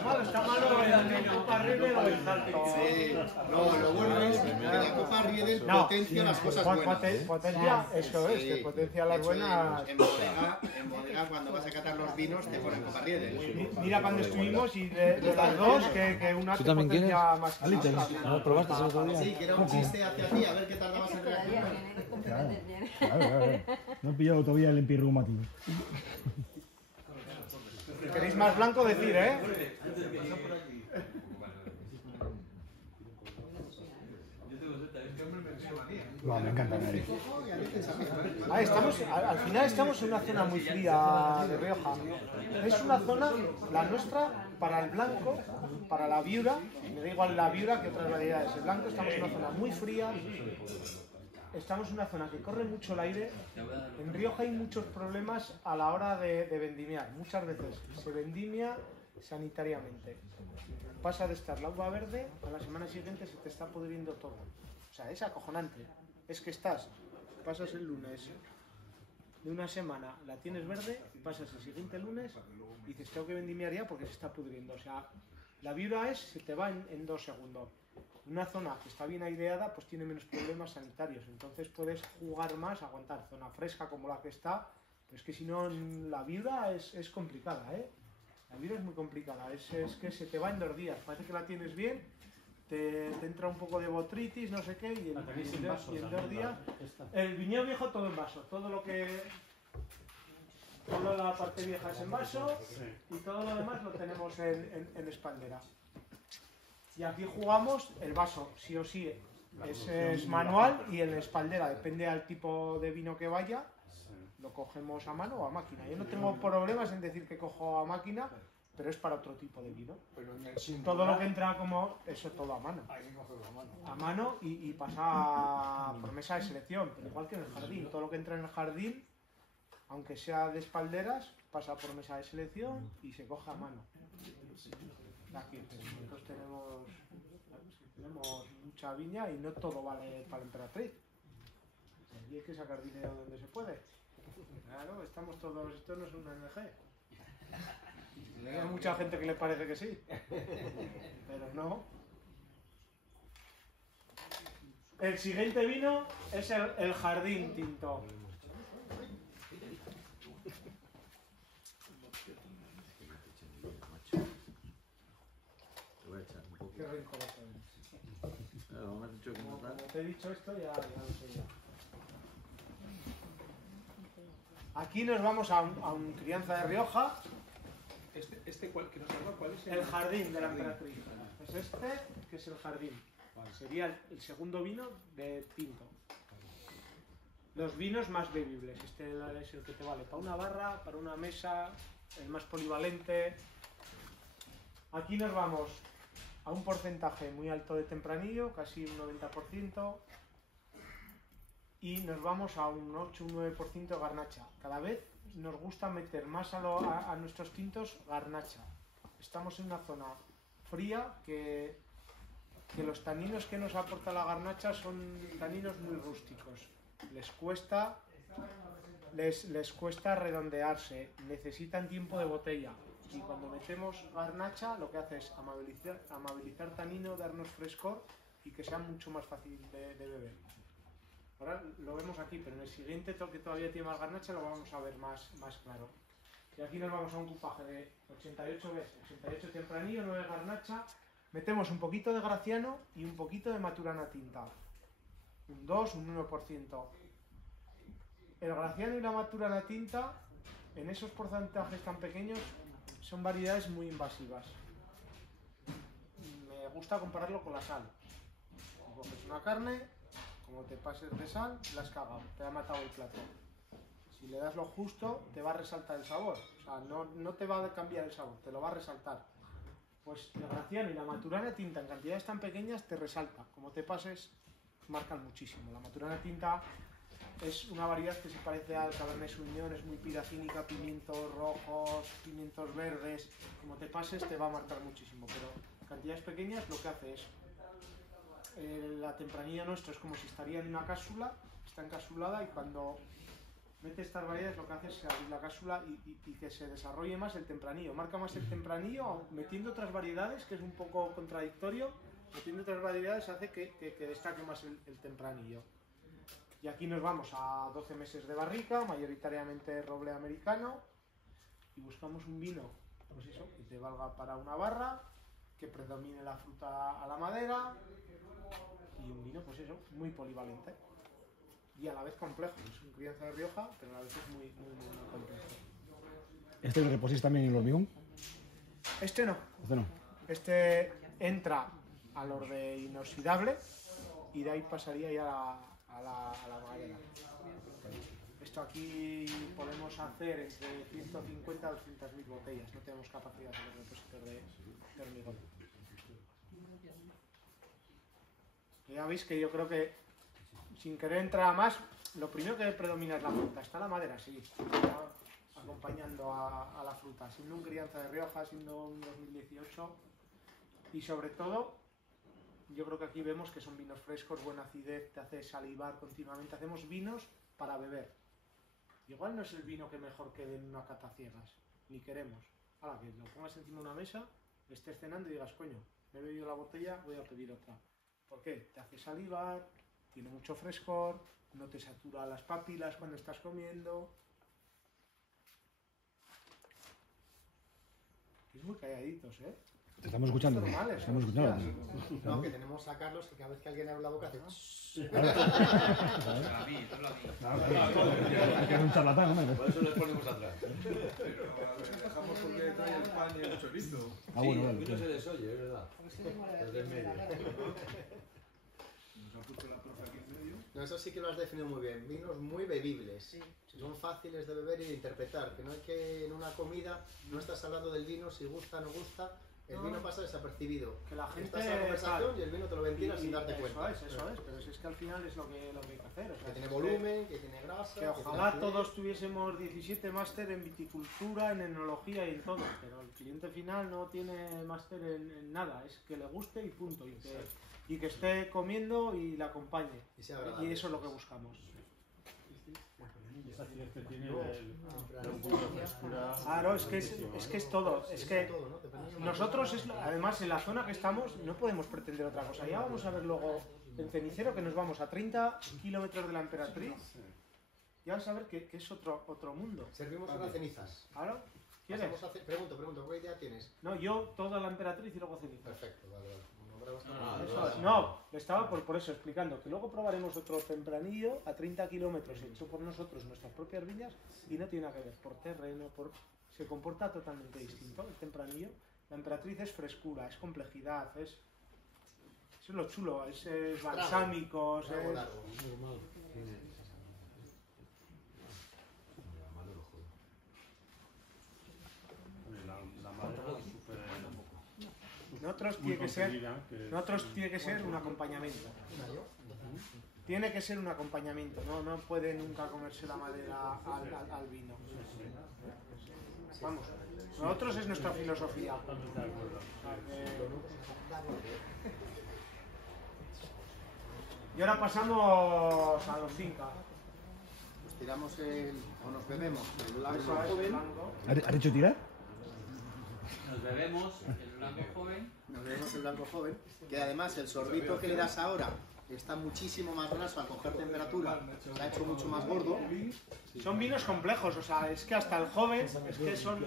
malo está malo en Copa Riedel o en Salto. Sí. No, lo bueno es que la Copa Riedel potencia las cosas buenas. Potencia, eso es, que potencia las buenas. En bodega, cuando vas a catar los vinos, te ponen Copa Riedel. Mira cuando estuvimos y de las dos, que una te potencia más que la otra. ¿No probaste el otro día? Sí, que era un chiste hacia ti, a ver qué tardabas en reaccionar. Claro. No he pillado todavía el empirreumático. Si queréis más blanco, decir, ¿eh? No, me encanta. Al final estamos en una zona muy fría de Rioja. Es una zona, la nuestra, para el blanco, para la viura, me da igual la viura que otras variedades. El blanco estamos en una zona muy fría. Estamos en una zona que corre mucho el aire. En Rioja hay muchos problemas a la hora de vendimiar. Muchas veces se vendimia sanitariamente. Pasa de estar la uva verde, a la semana siguiente se te está pudriendo todo. O sea, es acojonante. Es que pasas el lunes de una semana, la tienes verde, pasas el siguiente lunes y dices, tengo que vendimiar ya porque se está pudriendo. O sea, la viura se te va en 2 segundos. Una zona que está bien aireada pues tiene menos problemas sanitarios, entonces puedes jugar más, aguantar. Zona fresca como la que está, pero es que si no la viura es complicada, ¿eh? La viura es muy complicada, es que se te va en 2 días, parece que la tienes bien, te entra un poco de botritis, no sé qué, y en 2 días... El viñedo viejo todo en vaso, todo lo que... Toda la parte vieja es en vaso y todo lo demás lo tenemos en espaldera. Y aquí jugamos el vaso, sí o sí, es manual y en espaldera, depende del tipo de vino que vaya, lo cogemos a mano o a máquina. Yo no tengo problemas en decir que cojo a máquina, pero es para otro tipo de vino. Todo lo que entra como eso, todo a mano. A mano y pasa por mesa de selección, pero igual que en el jardín. Todo lo que entra en el jardín, aunque sea de espalderas, pasa por mesa de selección y se coge a mano. Aquí nosotros tenemos mucha viña y no todo vale para la Emperatriz. Y hay que sacar dinero donde se puede. Claro, estamos todos, esto no es una ONG. mucha gente que le parece que sí, pero no. El siguiente vino es el Jardín tinto. Qué rencoroso eres. Como te he dicho esto, ya lo sé ya. Aquí nos vamos a un crianza de Rioja. ¿Cuál, que nos salga, ¿cuál es El Jardín de la Emperatriz. Es este, que es el Jardín. Sería el segundo vino de tinto. Los vinos más bebibles. Este es el que te vale para una barra, para una mesa, el más polivalente. Aquí nos vamos a un porcentaje muy alto de tempranillo, casi un 90%. Y nos vamos a un 8, un 9% de garnacha. Cada vez nos gusta meter más a nuestros tintos garnacha. Estamos en una zona fría que los taninos que nos aporta la garnacha son taninos muy rústicos. Les cuesta redondearse, necesitan tiempo de botella. Y cuando metemos garnacha lo que hace es amabilizar tanino, darnos frescor y que sea mucho más fácil de beber. Ahora lo vemos aquí, pero en el siguiente que todavía tiene más garnacha lo vamos a ver más claro. Y aquí nos vamos a un cupaje de 88 veces, 88 tempranillo, 9 garnacha. Metemos un poquito de graciano y un poquito de maturana tinta. Un 2, un 1%. El graciano y la maturana tinta, en esos porcentajes tan pequeños, son variedades muy invasivas. Me gusta compararlo con la sal. Coges una carne, como te pases de sal, la has cagado, te ha matado el plato. Si le das lo justo, te va a resaltar el sabor. O sea, no te va a cambiar el sabor, te lo va a resaltar. Pues el graciano y la maturana tinta en cantidades tan pequeñas te resalta. Como te pases, marcan muchísimo. La maturana tinta es una variedad que se parece al Cabernet Sauvignon, es muy piracínica, pimientos rojos, pimientos verdes. Como te pases, te va a marcar muchísimo. Pero en cantidades pequeñas lo que hace es... la tempranilla nuestra es como si estaría en una cápsula, está encapsulada y cuando mete estas variedades lo que hace es abrir la cápsula y que se desarrolle más el tempranillo. Marca más el tempranillo metiendo otras variedades, que es un poco contradictorio. Metiendo otras variedades hace que destaque más el tempranillo. Y aquí nos vamos a 12 meses de barrica, mayoritariamente roble americano, y buscamos un vino, pues eso, que te valga para una barra, que predomine la fruta a la madera, y un vino, pues eso, muy polivalente y a la vez complejo. Es un crianza de Rioja, pero a la vez es muy complejo. ¿Este lo reposéis también en el hormigón? Este no. Este no. Este entra al orde inoxidable y de ahí pasaría ya a la madera. Esto aquí podemos hacer entre 150 a 200.000 botellas. No tenemos capacidad de los depósitos de hormigón. Ya veis que yo creo que, sin querer entrar a más, lo primero que predomina es la fruta. Está la madera, sí, está acompañando a la fruta. Siendo un crianza de Rioja, siendo un 2018. Y sobre todo, yo creo que aquí vemos que son vinos frescos, buena acidez, te hace salivar continuamente. Hacemos vinos para beber. Igual no es el vino que mejor quede en una cata ciegas, ni queremos. Ahora, que lo pongas encima de una mesa, estés cenando y digas, coño, me he bebido la botella, voy a pedir otra. ¿Por qué? Te hace salivar, tiene mucho frescor, no te satura las papilas cuando estás comiendo. Es muy calladitos, ¿eh? Te estamos escuchando. Normales, Estamos escuchando. No, que tenemos a Carlos que cada vez que alguien abre la boca hace... Que es un charlatán, hombre. Por eso les ponemos atrás. Pero dejamos porque trae el pan y el chorizo. Ah, bueno, sí, vale. no se les oye, es verdad. Desde el medio. Nos ha puesto la profe aquí en medio. No, eso sí que lo has definido muy bien. Vinos muy bebibles. Sí. Son fáciles de beber y de interpretar. Que no hay que en una comida no estás hablando del vino si gusta o no gusta. El vino pasa desapercibido. Que la gente estás en la conversación y el vino te lo ventila sin darte cuenta. Eso es. Pero es que al final es lo que hay que hacer. O sea, que tiene volumen, que tiene grasa. Que ojalá todos tuviésemos 17 máster en viticultura, en enología y en todo. Pero el cliente final no tiene máster en nada. Es que le guste y punto. Y que esté comiendo y le acompañe. Y eso es lo que buscamos. Y esa acidez que tiene un punto de frescura. Claro, es que es todo. Es que nosotros, además, en la zona que estamos, no podemos pretender otra cosa. Ya vamos a ver luego en Cenicero, que nos vamos a 30 kilómetros de la Emperatriz. Ya vas a ver que es otro mundo. Servimos unas cenizas. ¿Claro? ¿Quieres? Pregunto, ¿qué idea tienes? No, yo toda la Emperatriz y luego Ceniza. Perfecto, vale. No, le estaba por eso explicando que luego probaremos otro tempranillo a 30 kilómetros hecho por nosotros, nuestras propias viñas, y no tiene nada que ver por terreno, se comporta totalmente distinto el tempranillo. La Emperatriz es frescura, es complejidad, eso es lo chulo, es balsámicos, Normal. La madera es súper. Nosotros tiene que ser un acompañamiento. Tiene que ser un acompañamiento, no puede nunca comerse la madera al vino. Vamos, nosotros es nuestra filosofía. Y ahora pasamos a los fincas. Nos tiramos o nos bebemos el blanco joven. ¿Has dicho tirar? Nos bebemos el blanco joven. Nos bebemos el blanco joven, que además el sorbito que le das ahora está muchísimo más graso al coger temperatura, se ha hecho mucho más gordo. Son vinos complejos, o sea, es que hasta el joven, es que son...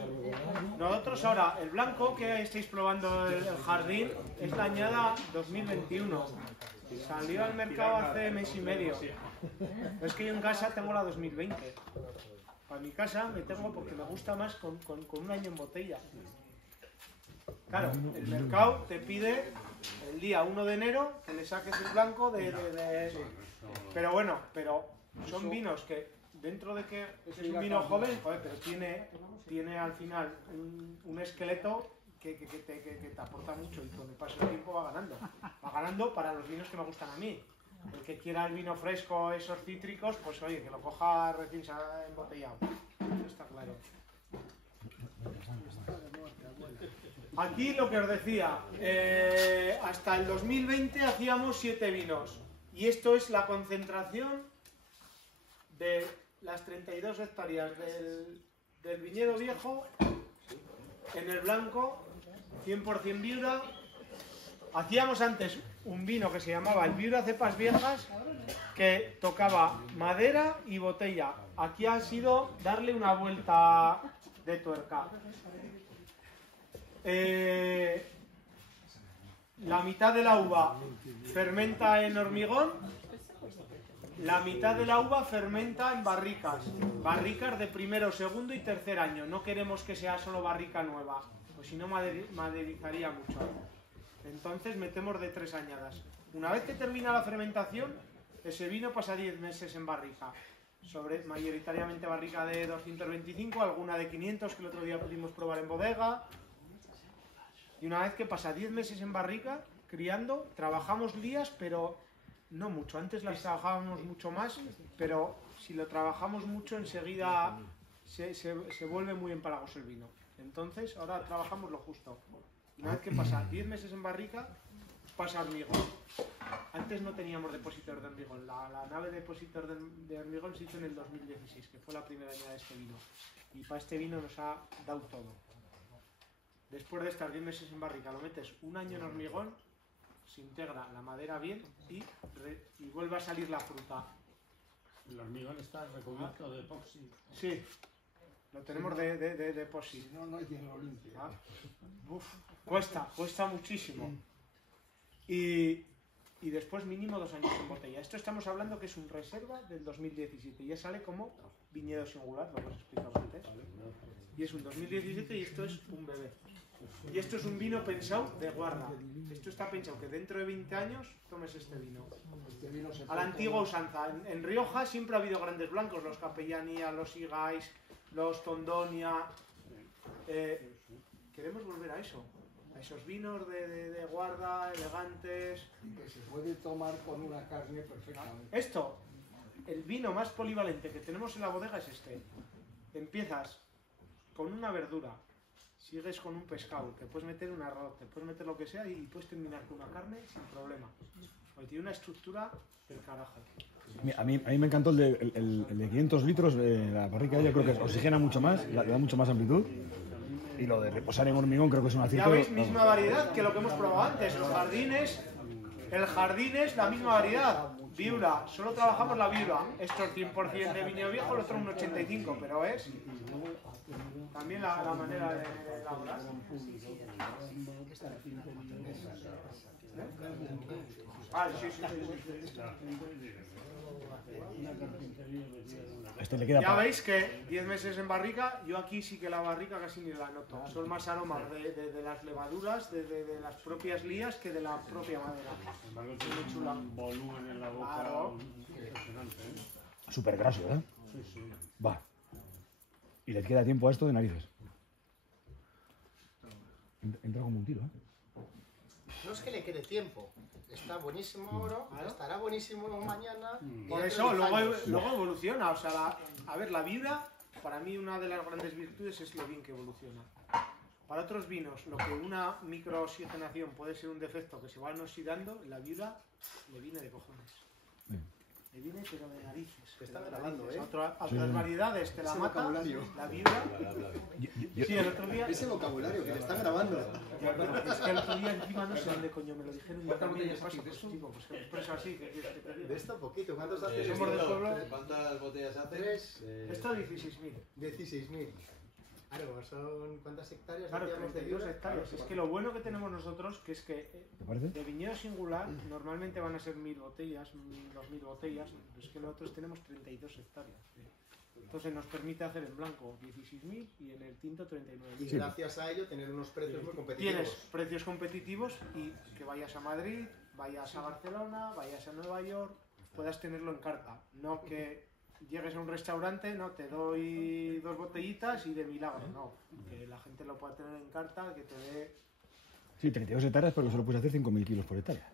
Nosotros ahora, el blanco que estáis probando el jardín es la añada 2021. Salió al mercado hace mes y medio. Es que yo en casa tengo la 2020. Para mi casa me tengo porque me gusta más con un año en botella. Claro, el mercado te pide el día 1 de enero que le saques el blanco Pero bueno, son vinos que dentro de que es un vino joven, joder, pero tiene al final un esqueleto que te aporta mucho y con el paso del tiempo va ganando. Va ganando para los vinos que me gustan a mí. El que quiera el vino fresco, esos cítricos, pues oye, que lo coja recién embotellado. Eso está claro. Aquí lo que os decía, hasta el 2020 hacíamos 7 vinos. Y esto es la concentración de las 32 hectáreas del viñedo viejo en el blanco, 100% Viura. Hacíamos antes un vino que se llamaba el Viura Cepas Viejas, que tocaba madera y botella. Aquí ha sido darle una vuelta de tuerca. La mitad de la uva fermenta en hormigón, la mitad de la uva fermenta en barricas. Barricas de primero, segundo y tercer año. No queremos que sea solo barrica nueva, pues si no maderizaría mucho. Entonces metemos de 3 añadas. Una vez que termina la fermentación, ese vino pasa 10 meses en barrica. Mayoritariamente barrica de 225, alguna de 500 que el otro día pudimos probar en bodega. Y una vez que pasa 10 meses en barrica, criando, trabajamos lías, pero no mucho. Antes las trabajábamos mucho más, pero si lo trabajamos mucho, enseguida se vuelve muy empalagoso el vino. Entonces, ahora trabajamos lo justo. Una vez que pasa 10 meses en barrica, pasa hormigón. Antes no teníamos depósitos de hormigón. La nave de depósitos de hormigón se hizo en el 2016, que fue la primera añada de este vino. Y para este vino nos ha dado todo. Después de estar 10 meses en barrica, lo metes un año en hormigón, se integra la madera bien y vuelve a salir la fruta. El hormigón está recubierto de epoxi. Sí, lo tenemos de epoxi. Si no, no hay quien lo limpie. Cuesta muchísimo. Y después mínimo 2 años en botella. Esto estamos hablando que es un reserva del 2017 y ya sale como viñedo singular, lo hemos explicado antes. Y es un 2017 y esto es un bebé. Y esto es un vino pensado de guarda. Esto está pensado que dentro de 20 años tomes este vino. A la antigua usanza. En Rioja siempre ha habido grandes blancos, los Capellanía, los Igais, los Tondonia. Queremos volver a eso. A esos vinos de guarda, elegantes. Que se puede tomar con una carne perfectamente. Esto, el vino más polivalente que tenemos en la bodega es este. Empiezas con una verdura, sigues con un pescado, te puedes meter un arroz, te puedes meter lo que sea y puedes terminar con una carne sin problema. Porque tiene una estructura del carajo. A mí me encantó el de 500 litros, la barrica yo creo que oxigena mucho más, le da mucho más amplitud. Y lo de reposar en hormigón creo que es un acierto. Ya veis, misma variedad que lo que hemos probado antes. Los jardines, el jardín es la misma variedad. Viura, solo trabajamos la viura. Esto es 100% de viñedo viejo, el otro un 85%, pero es también la manera de elaborar. Ah, sí. Este le queda Ya veis que 10 meses en barrica, yo aquí sí que la barrica casi ni la noto. Son más aromas de las levaduras, de las propias lías que de la propia madera. Muy chula. Un volumen en la boca. Claro. Impresionante, ¿eh? súper graso, ¿eh? Sí. Va. Y le queda tiempo a esto de narices. Entra como un tiro, ¿eh? No es que le quede tiempo. Está buenísimo ahora, estará buenísimo mañana. Por eso luego evoluciona. O sea, la vibra, para mí una de las grandes virtudes es lo bien que evoluciona. Para otros vinos, lo que una microoxigenación puede ser un defecto que se van oxidando, la vibra le viene de cojones. Le viene pero de narices. Te está grabando, ¿eh? Otras variedades te la Ese mata, vocabulario. la vibra. Sí, el otro día... Ese vocabulario que te está grabando. Es que el otro día encima no sé dónde coño me lo dijeron y también me pasa, pues chico, pues que expreso así, que De esto poquito. ¿Cuántos haces? somos del pueblo. ¿Cuántas botellas haces? Esto 16.000. 16.000. Claro, son ¿cuántas hectáreas? Claro, decíamos, de 32 viura? hectáreas. Es que lo bueno que tenemos nosotros, que es que ¿Te parece? de viñedo singular normalmente van a ser 1.000 botellas, 2.000 botellas, pero es que nosotros tenemos 32 hectáreas. Entonces nos permite hacer en blanco 16.000 y en el tinto 39.000. Y gracias a ello tener unos precios muy competitivos. Tienes precios competitivos y que vayas a Madrid, vayas a Barcelona, vayas a Nueva York, puedas tenerlo en carta. No que llegues a un restaurante, no te doy 2 botellitas y de milagro, no. Que la gente lo pueda tener en carta, que te dé... Sí, 32 hectáreas, pero solo puedes hacer 5.000 kilos por hectárea.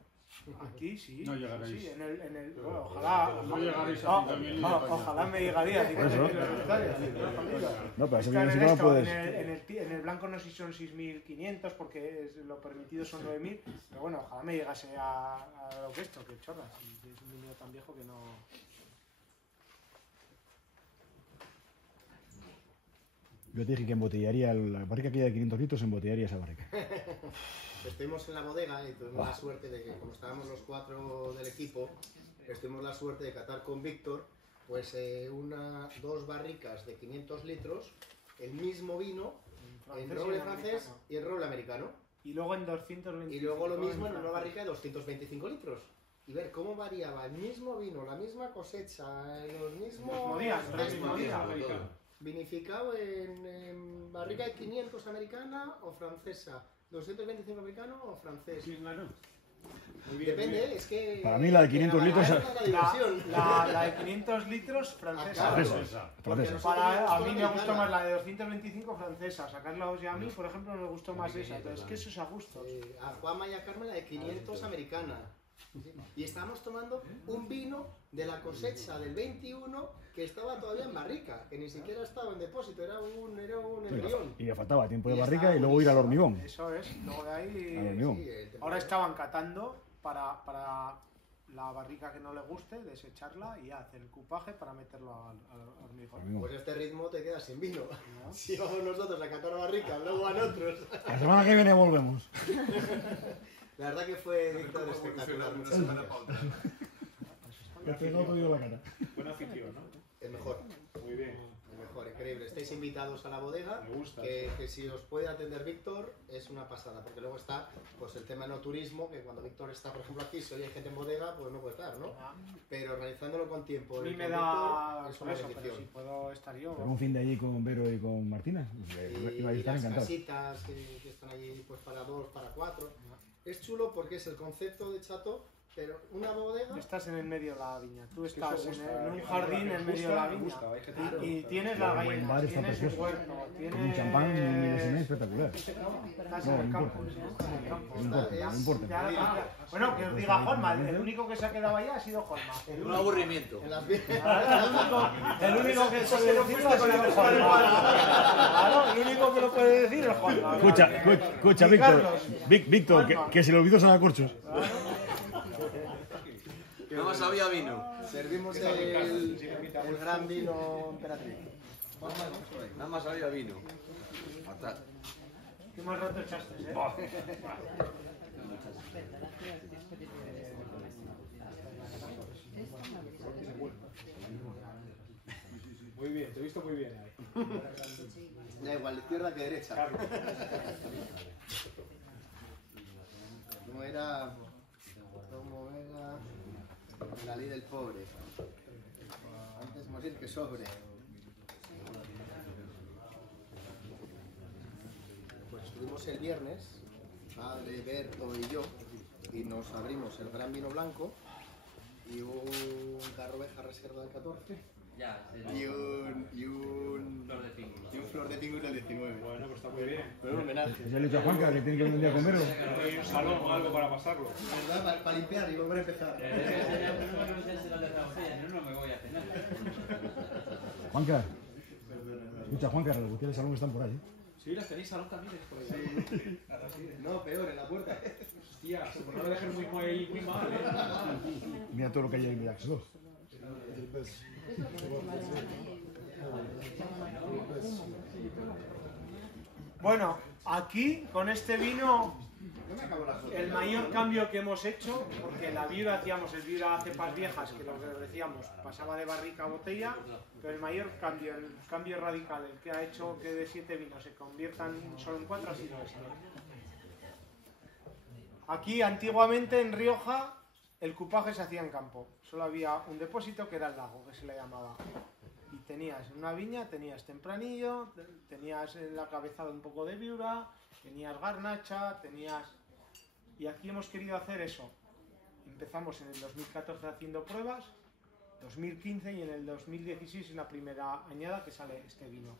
Aquí sí, No llegaréis. sí, en el bueno, ojalá, No llegaréis a 50.000 ojalá me llegaría a 50.000 hectáreas. No, pero Es eso que bien en, si no esto, puedes. en el blanco no sé si son 6.500 porque lo permitido son 9.000, pero bueno, ojalá me llegase a lo que esto, que chorras, y es un viñedo tan viejo que no... Yo te dije que embotellaría la barrica aquella de 500 litros, embotellaría esa barrica. Estuvimos en la bodega y tuvimos la suerte de que, como estábamos los 4 del equipo, tuvimos la suerte de catar con Víctor, pues 2 barricas de 500 litros, el mismo vino, en roble francés y en roble americano. Y luego en 225. Y luego lo mismo en una barrica de 225 litros. Y ver cómo variaba el mismo vino, la misma cosecha, los mismos días, vinificado en barrica de 500 americana o francesa, 225 americano o francés. Sí, claro. Depende, es que... Para mí la de 500 litros... La de 500 litros francesa. A mí me gustó más la de 225 francesa. Sacarlos ya a mí, por ejemplo, me gustó más esa. Entonces, es que eso es a gusto. A Juanma y a Carmen la de 500 americana. Y estábamos tomando un vino de la cosecha del 21 que estaba todavía en barrica, que ni siquiera estaba en depósito, era un embrión. Y le faltaba tiempo de barrica y luego ir al hormigón. Eso es, luego de ahí... Al hormigón. Ahora estaban catando para la barrica que no le guste, desecharla y hacer el cupaje para meterlo al hormigón. Pues este ritmo te quedas sin vino. ¿No? Si vamos nosotros a catar barrica, luego van otros. La semana que viene volvemos. La verdad que fue Víctor espectacular. Una semana para otra. Buen afición, ¿no? El mejor. Muy bien. El mejor, increíble. Estáis invitados a la bodega. Me gusta. Que si os puede atender Víctor es una pasada, porque luego está pues el tema no turismo, que cuando Víctor está, por ejemplo, aquí, si hoy hay gente en bodega, pues no puede estar, ¿no? Pero organizándolo con tiempo. A mí con me da Víctor, es por una eso, pero bendición. si puedo estar yo. Un fin de allí con Vero y con Martina. Iba a Y estar las encantado. casitas que están allí pues para 2, para 4. Es chulo porque es el concepto de Chateau, pero una bodega... Estás en el medio de la viña, tú Es que estás eso gusta, en un que jardín en medio de la me viña gusta, hay que y tienes Claro, las el bar gallinas, está tienes el precioso. huerto, Con tienes... un champán y un escenario espectacular. Estás No, en el no campo. importa. Estás en el campo. No importa, no importa. Bueno, que os diga Juanma, el único que se ha quedado allá ha sido Juanma. Un aburrimiento. En las El único que puede decirlo ha sido Juanma. Claro, el único que lo puede decir es Juanma. Escucha, Víctor, Víctor, que se le olvidó Sanacorchos. Nada más había vino. Servimos el gran vino Emperatriz. Nada más había vino. Fatal. Qué más rato echaste, ¿eh? Muy bien, te he visto muy bien ahí. Da igual, de izquierda que derecha. ¿Cómo era la ley del pobre? Antes morir que sobre. Pues estuvimos el viernes, padre, Berto y yo, y nos abrimos el gran vino blanco y un Garroveja Reserva del 14 y un Flor de Pingus del 19. Bueno, pues está muy bien. Pero un homenaje. Ya le he dicho a Juanca que tiene que venir un día a comer. Hay un salón o algo para pasarlo. ¿Verdad? Para limpiar y volver a empezar. No me voy a cenar. Juanca. Escucha, Juanca, los buques de salón están por ahí. Sí, las tenéis salón también. Por ahí. No, peor, en la puerta. Hostia, por no lo dejes muy mal, Mira todo lo que hay en Mirax 2. Bueno, aquí con este vino el mayor cambio que hemos hecho, porque la viuda hacíamos el viuda a cepas viejas, que lo que decíamos, pasaba de barrica a botella, pero el mayor cambio, el cambio radical, el que ha hecho que de 7 vinos se conviertan solo en 4 ha sido este. Aquí antiguamente en Rioja el cupaje se hacía en campo, solo había un depósito que era el lago, que se le llamaba. Y tenías en una viña, tenías tempranillo, tenías en la cabezada un poco de viura, tenías garnacha, tenías... Y aquí hemos querido hacer eso. Empezamos en el 2014 haciendo pruebas, 2015 y en el 2016 en la primera añada que sale este vino.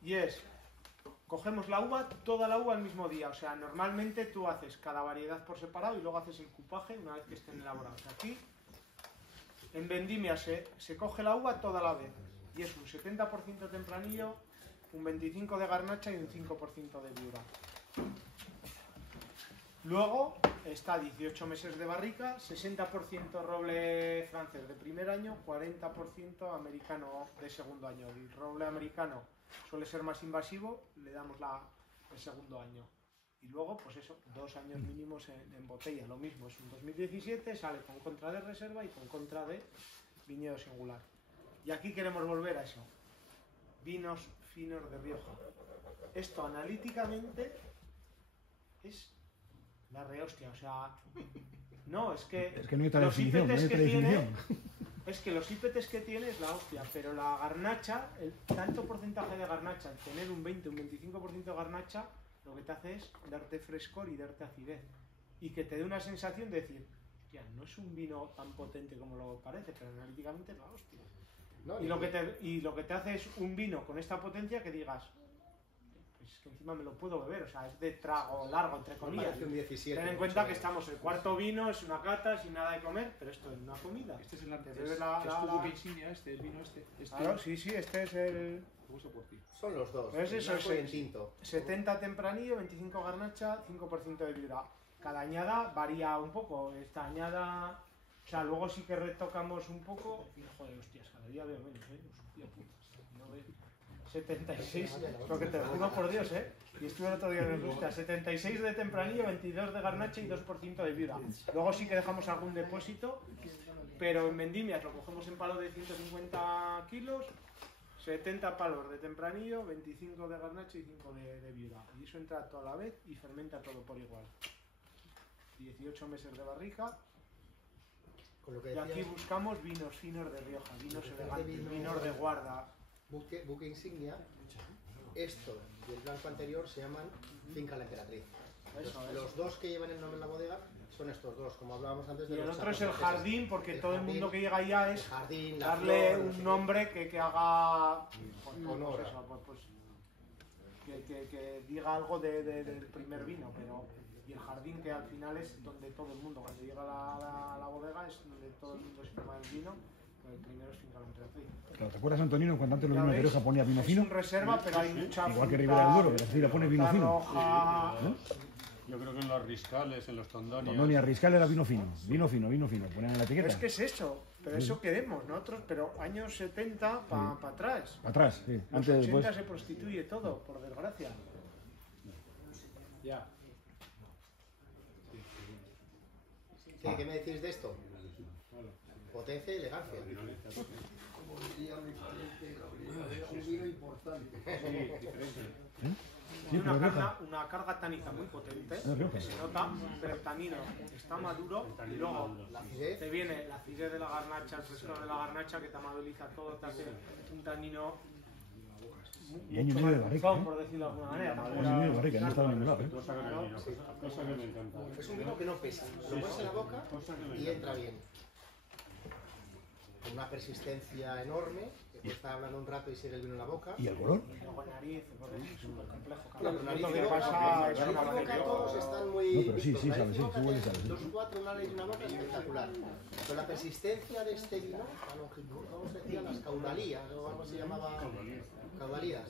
Y es, cogemos la uva, toda la uva el mismo día, o sea, normalmente tú haces cada variedad por separado y luego haces el cupaje una vez que estén elaborados. Aquí, en vendimia se coge la uva toda la vez y es un 70% tempranillo, un 25% de garnacha y un 5% de viura. Luego está 18 meses de barrica, 60% roble francés de primer año, 40% americano de segundo año. El roble americano suele ser más invasivo, le damos el segundo año. Y luego, pues eso, 2 años mínimos en botella, lo mismo, es un 2017, sale con contra de reserva y con contra de viñedo singular. Y aquí queremos volver a eso, vinos finos de Rioja. Esto analíticamente es la rehostia, o sea, no, es que no hay los definición, IPTs no hay que definición. tiene, es que los IPTs que tiene es la hostia, pero la garnacha, el tanto porcentaje de garnacha, el tener un 20, un 25% de garnacha, lo que te hace es darte frescor y darte acidez. Y que te dé una sensación de decir, hostia, no es un vino tan potente como lo parece, pero analíticamente es la hostia. No, y lo que te hace es un vino con esta potencia que digas, pues que encima me lo puedo beber, o sea, es de trago largo, entre comillas. Un 17, ten en cuenta que estamos el cuarto vino, es una cata, sin nada de comer, pero esto es una comida. Este es el antes. Es tu buque insignia, el vino este. Claro, sí, este es el... Por ti. Son los dos, pues eso, blanco y el tinto. 70 tempranillo, 25 garnacha, 5% de viura. Cada añada varía un poco, esta añada... O sea, luego sí que retocamos un poco y joder, hostias, cada día veo menos, hostia putas, no veo. 76, lo que te juro por Dios, y estuve el otro día en gusta, 76 de tempranillo, 22 de garnacha y 2% de viura. Luego sí que dejamos algún depósito, pero en vendimias lo cogemos en palo de 150 kilos, 70 palos de tempranillo, 25 de garnacha y 5 de viura. Y eso entra toda la vez y fermenta todo por igual. 18 meses de barrica. Con lo que y aquí buscamos vinos finos de Rioja, vinos elegantes, vinos de guarda. Buque insignia, esto y el blanco anterior se llaman Finca La Emperatriz. Los dos que llevan el nombre en la bodega son estos dos, como hablábamos antes de y el los otro es el jardín, porque todo el mundo que llega allá es jardín, darle flor, un nombre que haga honor. Que diga algo del primer vino, pero y el jardín que al final es donde todo el mundo, cuando llega a la bodega es donde todo el mundo se toma el vino. El primero es Finca La Emperatriz. Claro, ¿te acuerdas, Antonino, cuando antes los vinos de Rioja ponía vino fino? Es un reserva, pero hay mucha igual que Ribera del Duero, que así le pone vino fino. roja, Yo creo que en los riscales, en los tondonias. Tondonia Riscal era vino fino. Vino fino, vino fino. Ponen en la etiqueta. Es que es eso, pero eso queremos nosotros, pero años 70 para atrás. Para atrás, sí. Los Antes, 80 después. se prostituye todo, por desgracia. Ya. ¿Qué me decís de esto? Potencia y elegancia. Como diría mi pariente Gabriel, es un vino importante. Sí, Tiene pero Rioja. una carga tánica muy potente, Es Rioja. que se nota, pero el tanino está maduro y luego La acidez. te viene la acidez de la garnacha, el frescor de la garnacha que te amabiliza todo, te hace un tanino Y año y medio de barrica, dulzón, ¿eh? por decirlo de alguna manera. Año y medio de barrica, no estaba en ningún lado, ¿eh? Cosa que me mira, cosa que me encanta. Es un vino que no pesa. Lo pones en la boca y entra bien. Con una persistencia enorme, que puedes estar hablando un rato y sigue el vino en la boca. ¿Y el color? Luego nariz, es súper complejo. Claro, nariz Lo y que boca, pasa es una nariz y boca todos están muy... No, pero sí, vistos. sí, Nariz sabes, y sí, boca sí, tienes sabes, sí. 2, 4, una nariz y una boca espectacular. Pero la persistencia de este vino, la longitud, ¿cómo se decían? Las caudalías, o algo se llamaba... Caudalías.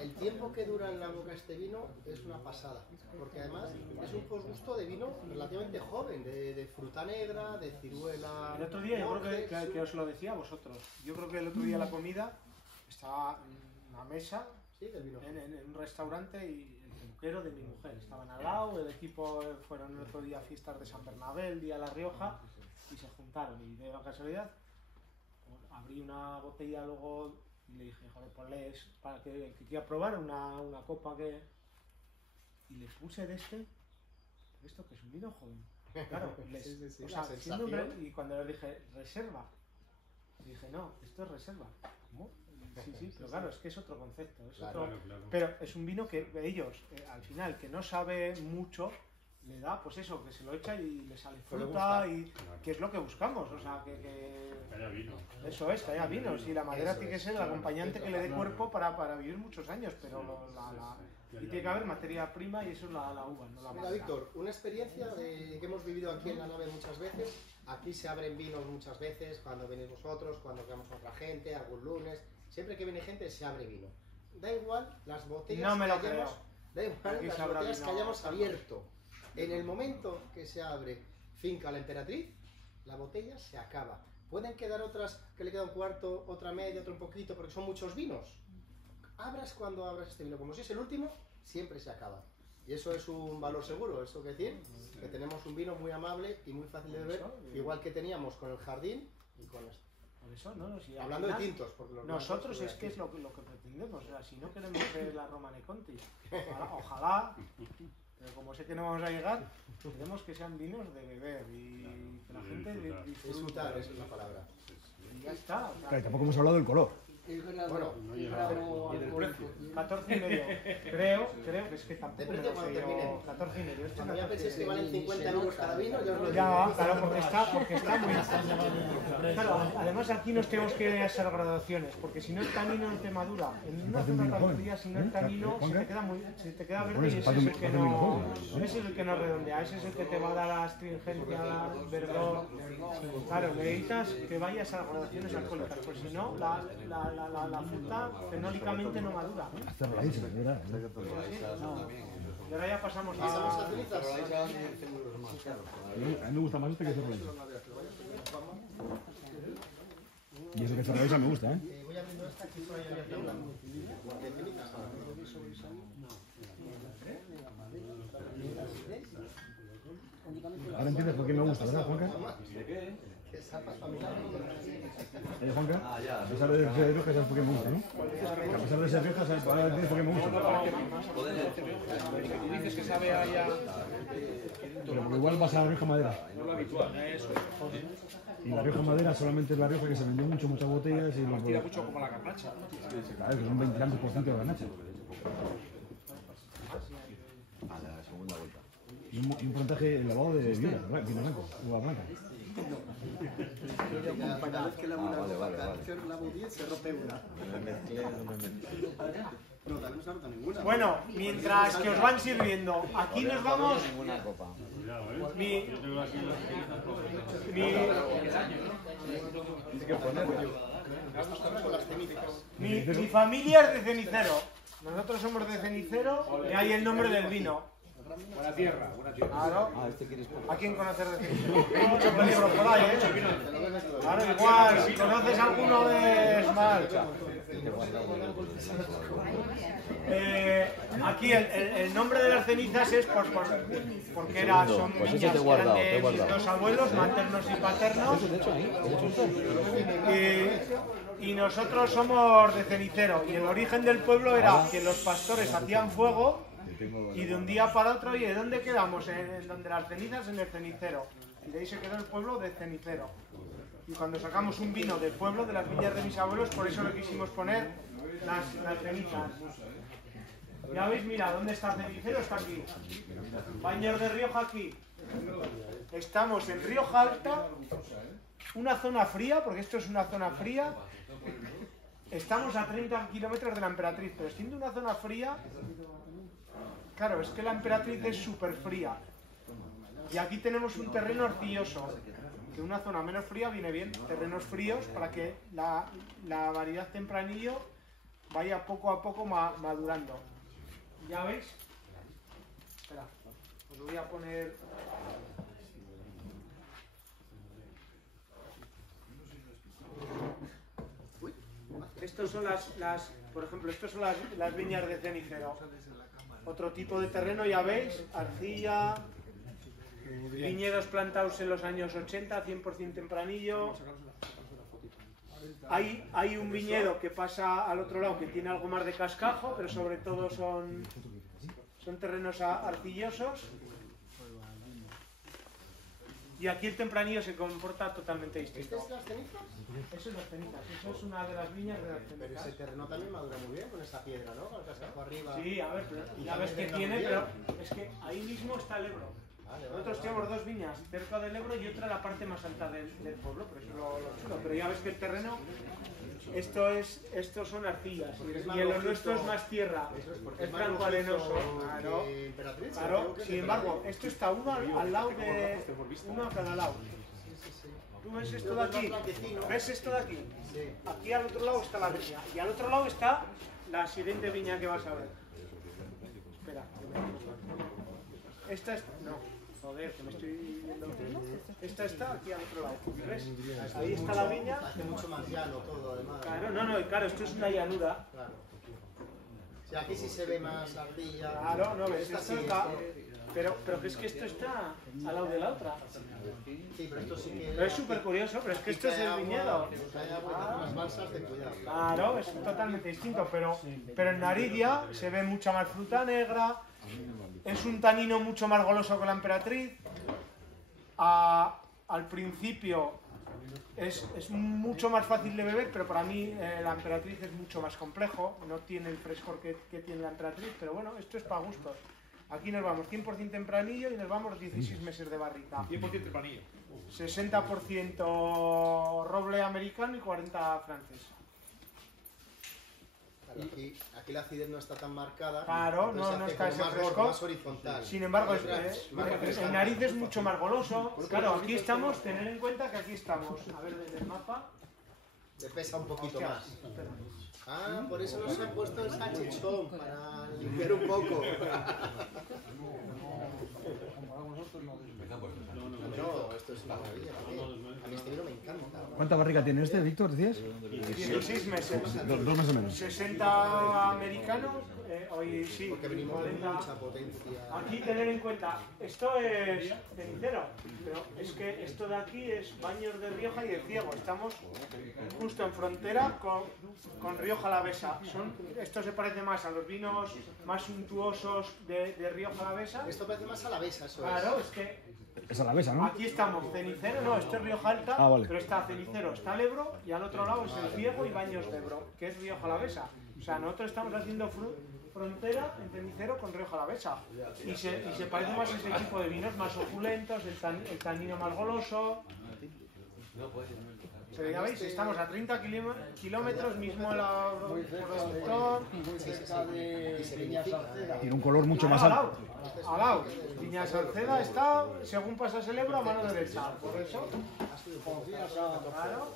El tiempo que dura en la boca este vino es una pasada, porque además es un posgusto de vino relativamente joven, de fruta negra, de ciruela... El otro día, yo creo que os lo decía a vosotros, yo creo que el otro día la comida estaba en una mesa, Sí, del vino. en un restaurante y el peluquero de mi mujer estaban al lado, el equipo fueron el otro día a fiestas de San Bernabé, el día de La Rioja, y se juntaron y de la casualidad pues, abrí una botella luego y le dije, joder, ponles para que quiera probar una copa que... Y le puse de esto que es un vino joven. Claro, les, o sea, la siendo sensación. y cuando les dije, reserva, dije, no, esto es reserva. ¿Cómo? Sí, pero claro, es que es otro concepto. Es Claro, otro, claro. Pero es un vino que ellos, al final, que no sabe mucho, le da, pues eso, que se lo echa y le sale Pues le fruta gusta. y que es lo que buscamos. O sea, que Haya vino. eso es, que haya vinos y la madera Eso tiene que es, ser el claro, acompañante que le dé cuerpo para vivir muchos años, pero y tiene que haber materia prima y eso es la uva, no la Mira, madera. Víctor, una experiencia que hemos vivido aquí en la nave muchas veces. Aquí se abren vinos muchas veces, cuando venís vosotros, cuando quedamos con otra gente, algún lunes. Siempre que viene gente se abre vino. Da igual las botellas No me lo que hayamos, creo. da igual Aquí las se habrá botellas que vino hayamos tanto. abierto. En el momento que se abre Finca La Emperatriz, la botella se acaba. Pueden quedar otras que le queda un cuarto, otra media, otro un poquito, porque son muchos vinos. Abras cuando abras este vino. Como si es el último, siempre se acaba. Y eso es un valor seguro. Eso quiere decir que tenemos un vino muy amable y muy fácil de beber, igual que teníamos con el jardín y con esto. Por eso, ¿no? Si al Hablando de final, tintos, porque los nosotros blancos, es que es lo que pretendemos. O sea, si no queremos ser la Romane Conti, ojalá, pero como sé que no vamos a llegar, queremos que sean vinos de beber y que la gente disfrute. disfrutar, esa es la palabra. Y ya está. O sea, Claro, y tampoco hemos hablado del color. ¿Qué grado, Bueno, qué grado alcohólico tiene? 14 y medio. Creo que es que tampoco De me precio lo cuando sé yo. termine. 14 y medio. Este Cuando ya 14 y penséis que medio. valen 50 euros cada vino, ya os lo digo. Ya, claro, porque está muy... Claro, además aquí nos tenemos que hacer graduaciones, porque si no el tanino no te madura. En una zona tan fría, si no el tanino se te queda verde y ese es el que no... Ese es el que no redondea, ese es el que te va a dar la astringencia, la verdor. Claro, necesitas que vayas a las graduaciones alcohólicas, pues si no, la fruta fenólicamente no madura. Está rarísimo, de verdad. Y ahora ya pasamos ¿Pasamos a a... cenizas? A mí me gusta más este que Cerrolais. Y eso que Cerrolais me gusta, ¿eh? Voy abriendo esta que solo hay abierta una. De cenizas. Ahora entiendes por qué me gusta, ¿verdad, Juanca? Que salpas familiares. Juanca? A pesar de ser Rioja, sabes por qué me gusta, ¿no? Que a pesar de ser Rioja, sabes ahora entiendes por qué me gusta. Dices que sabe allá... Pero porque igual vas a la Rioja Madera. No lo habitual, eso es. Y la Rioja Madera solamente es la Rioja que se vendió muchas botellas y lo Tira mucho como la garnacha. claro, que son 20 y tantos % de garnacha. A la segunda vuelta. Y un porcentaje elevado de vino blanco, uva blanca. Cada vez que la vale, una vale, cada vale. vez que la 10 se rompe una. No me mezclé, no me mezclé. No, también no se ha roto ninguna. Bueno, mientras que os van sirviendo, aquí nos vamos... Ninguna copa. Cuidado, Mi, Yo tengo aquí las cenizas por Con las cenizas. mi familia es de Cenicero. Nosotros somos de Cenicero y hay el nombre del vino. Buena tierra, buena tierra. Ah, este quieres poco. ¿A quién conoces de Cenicero? Hay muchos peligros por ahí, ¿eh? Claro, igual, si conoces alguno de Esmalcha. Aquí el nombre de las cenizas es porque son Pues ese niñas te he que guardado, eran te he de mis guardado. dos abuelos, maternos y paternos. De hecho, ahí, de hecho, Y nosotros somos de Cenicero. Y el origen del pueblo era que los pastores hacían fuego y de un día para otro, oye, ¿dónde quedamos? En donde las cenizas, en el Cenicero. Y de ahí se quedó el pueblo de Cenicero. Y cuando sacamos un vino del pueblo, de las viñas de mis abuelos, por eso le quisimos poner las cenizas. Ya veis, mira, ¿dónde está Cenicero? Está aquí. Baños de Rioja aquí. Estamos en Rioja Alta, una zona fría, porque esto es una zona fría. Estamos a 30 kilómetros de la Emperatriz, pero siendo una zona fría, claro, es que la Emperatriz es súper fría. Y aquí tenemos un terreno arcilloso, que una zona menos fría viene bien, terrenos fríos, para que la variedad tempranillo vaya poco a poco madurando. ¿Ya veis? Espera, os lo voy a poner... Estos son por ejemplo, estos son las viñas de Cenicero. Otro tipo de terreno, ya veis, arcilla, viñedos plantados en los años 80, 100% tempranillo. Hay un viñedo que pasa al otro lado que tiene algo más de cascajo, pero sobre todo son terrenos arcillosos. Y aquí el tempranillo se comporta totalmente distinto. ¿Estas son las cenizas? Eso es las cenizas, eso es una de las viñas de las cenizas. Pero ese terreno también madura muy bien con esa piedra, ¿no? Con el cascajo arriba. Sí, a ver, pero Y ya ves que también tiene, muy pero bien. es que ahí mismo está el Ebro. Vale, Nosotros tenemos dos viñas, cerca del Ebro y otra en la parte más alta del pueblo, pero eso es lo chulo. Pero ya ves que el terreno, estos son arcillas y en lo nuestro es más tierra, es blanco arenoso. Claro, claro. Sin embargo, esto está uno al lado de uno a cada lado. ¿Tú ves esto de aquí? ¿Ves esto de aquí? Aquí al otro lado está la viña y al otro lado está la siguiente viña que vas a ver. Espera. Esta es... No, joder, que me estoy viendo. Esta está aquí al otro lado. ¿Ves? Ahí está la viña. Hace mucho más llano todo, además. Claro, no, claro, esto es una llanura. Claro. O sea, aquí sí se ve más ardilla. Claro, no ves, Esta esto sí, está... Pero que es que esto está al lado de la otra. Sí, pero esto sí que... Pero es súper curioso, pero es que esto es el viñedo. Hay agua, unas balsas de cuidado. Claro, es totalmente distinto, pero en Naridia se ve mucha más fruta negra, es un tanino mucho más goloso que la Emperatriz. Al principio es mucho más fácil de beber, pero para mí la Emperatriz es mucho más complejo, no tiene el frescor que tiene la Emperatriz, pero bueno, esto es para gustos. Aquí nos vamos 100% tempranillo y nos vamos 16 meses de barrica. 100% tempranillo. 60% roble americano y 40 francés. Claro, aquí la acidez no está tan marcada. Claro, entonces no hace está como ese más frescor. gordo, más horizontal. Sin embargo, Más el refrescante. nariz es mucho más goloso. Claro, aquí estamos, tener en cuenta que aquí estamos. A ver desde el mapa. Le pesa un poquito Hostia, más. espera. Ah, por eso nos han puesto el salchichón, para limpiar un poco. No, esto es una maravilla. A mí este vino me encanta. ¿Cuánta barriga tiene este, Víctor, decías? 16 meses. Dos más o menos. 60 americanos, hoy sí, Porque venimos de 40. mucha potencia. Aquí tener en cuenta, esto es Cenicero, pero es que esto de aquí es Baños de Rioja y El Ciego. Estamos justo en frontera con Rioja Alavesa. Esto se parece más a los vinos más suntuosos de Rioja Alavesa. Esto parece más a la besa, eso Claro, es que Es Alavesa, ¿no? aquí estamos, Cenicero, no, esto es Rioja Alta, Ah, vale. pero está Cenicero, está el Ebro y al otro lado es El Ciego y Baños de Ebro, que es Rioja Alavesa. O sea, nosotros estamos haciendo frontera en Cenicero con Rioja Alavesa. Y se parece más a ese tipo de vinos, más opulentos, el tanino más goloso. Pero ya veis, estamos a 30 kilómetros, mismo el productor. Muy cerca de Viña Salceda. Tiene un color mucho más Al lado, alto. al lado. Viña Salceda está, según pasas el Ebro, a mano derecha. Por eso. Claro.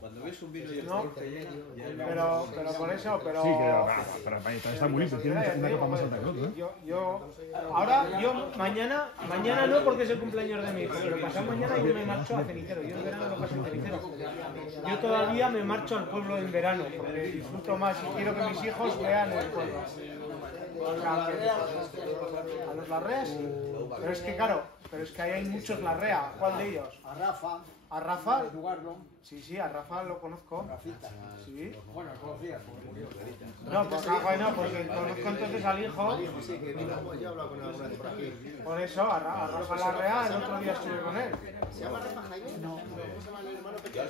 Cuando ves un vino y el No, corte lleno, pero por eso, pero. Sí, pero está muy limpio, tiene una copa más alta que el otro, ¿eh? Ahora, mañana no porque es el cumpleaños de mi hijo, pero pasado mañana yo me marcho a Cenicero. Yo en verano lo paso en Cenicero. Yo todavía me marcho al pueblo en verano, porque disfruto más y quiero que mis hijos vean el pueblo. A los Larreas, pero es que claro, ahí hay muchos Larrea. ¿Cuál de ellos? A Rafa. ¿A Rafa? Eduardo. Sí, a Rafa lo conozco. Rafita. Sí. Bueno, conocías, porque murió. No, pues bueno, porque conozco entonces al hijo. Sí, que vino, yo he hablado con él alguna vez por aquí. Por eso, a Rafa Larrea, el otro día estuve con él. ¿Se llama Rafa Jaime? No. ¿Cómo se llama el hermano pequeño?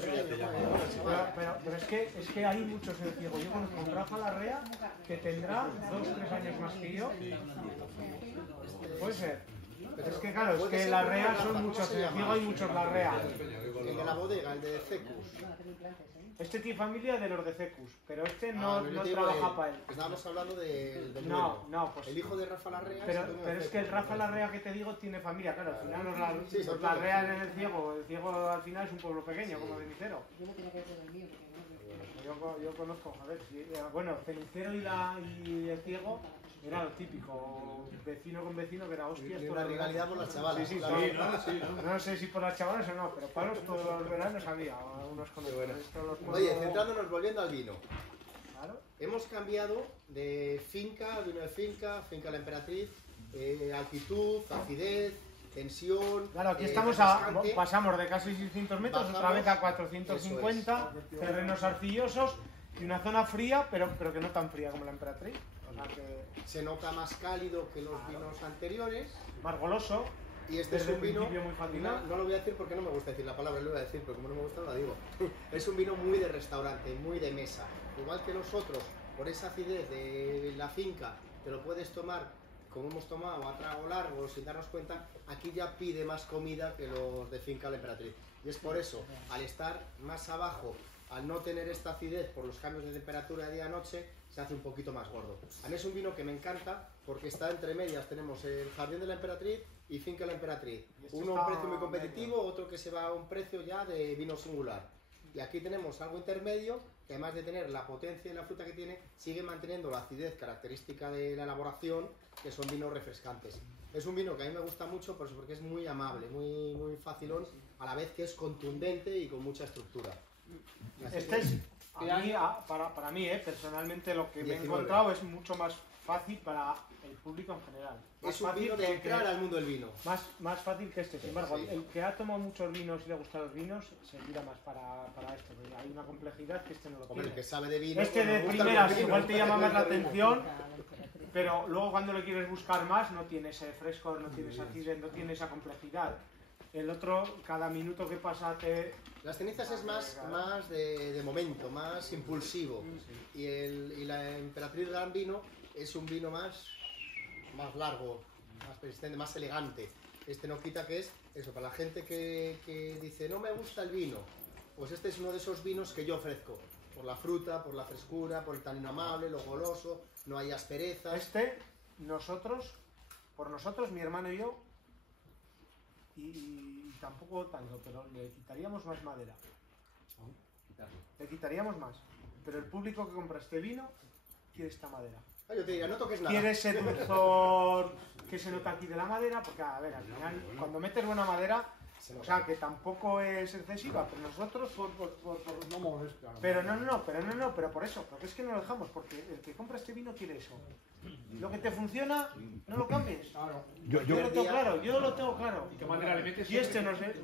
Pero es que hay muchos en el ciego. Yo conozco a un Rafa Larrea que tendrá 2 o 3 años más que yo. Puede ser. Es que claro, es que Larrea son muchos, en el ciego hay muchos Larrea. El de la bodega, el de Cecus. Este tiene familia de los de Cecus, pero este no trabaja para él. Estábamos hablando del No, pues. el hijo de Rafa Larrea. Pero es que el Rafa Larrea que te digo tiene familia, claro, al final los Larrea en el ciego al final es un pueblo pequeño, como Cenicero. Yo conozco, a ver, bueno, Cenicero y el ciego era lo típico, vecino con vecino que era hostias. Una rivalidad por las chavalas. Sí, no sé si por las chavalas o no, pero palos todos los veranos había, unos con otros. Oye, centrándonos, volviendo al vino. Claro. Hemos cambiado de finca, vino de finca La Emperatriz, altitud, acidez, tensión. Claro, aquí estamos pasamos de casi 600 metros otra vez a 450, terrenos arcillosos y una zona fría, pero que no tan fría como La Emperatriz. O sea que se nota más cálido que los vinos anteriores. Más goloso. Y este es un vino muy fácil. No lo voy a decir porque no me gusta decir la palabra, lo voy a decir, pero como no me gusta no la digo. Es un vino muy de restaurante, muy de mesa. Igual que los otros, por esa acidez de la finca, te lo puedes tomar como hemos tomado a trago largo sin darnos cuenta. Aquí ya pide más comida que los de finca La Emperatriz. Y es por eso, al estar más abajo, al no tener esta acidez por los cambios de temperatura de día-noche, se hace un poquito más gordo. A mí es un vino que me encanta porque está entre medias. Tenemos el Jardín de la Emperatriz y Finca La Emperatriz. Uno a un precio muy competitivo, otro que se va a un precio ya de vino singular. Y aquí tenemos algo intermedio que además de tener la potencia y la fruta que tiene, sigue manteniendo la acidez característica de la elaboración, que son vinos refrescantes. Es un vino que a mí me gusta mucho por eso, porque es muy amable, muy facilón, a la vez que es contundente y con mucha estructura. Este es, para mí, personalmente, lo que me he encontrado es mucho más fácil para el público en general. Es un vino de entrar al mundo del vino. Más fácil que este. Sin embargo, el que ha tomado muchos vinos y le gustan los vinos, se tira más para esto. Porque hay una complejidad que este no lo tiene. Hombre, el que sabe de vino... Este de primeras igual te llama más la atención, pero luego cuando le quieres buscar más, no tiene ese fresco, no tiene esa acidez, no tiene esa complejidad. El otro, cada minuto que pasa te... Las cenizas es más de momento, más impulsivo. Y la Emperatriz Gran Vino es un vino más largo, más persistente, más elegante. Este no quita que es eso, para la gente que dice no me gusta el vino, pues este es uno de esos vinos que yo ofrezco. Por la fruta, por la frescura, por el tanino amable, lo goloso, no hay asperezas. Por nosotros, mi hermano y yo, y tampoco tanto, pero le quitaríamos más madera. Le quitaríamos más. Pero el público que compra este vino quiere esta madera. Yo te diría, no toques nada. Quiere ese dulzor que se nota aquí de la madera, porque a ver, al final, cuando metes buena madera, o sea, que tampoco es excesiva, pero nosotros no molesta. Pero por eso, porque es que no lo dejamos, porque el que compra este vino quiere eso. Lo que te funciona, no lo cambies. Yo lo tengo claro. ¿Y qué madera le metes? Y este, no sé,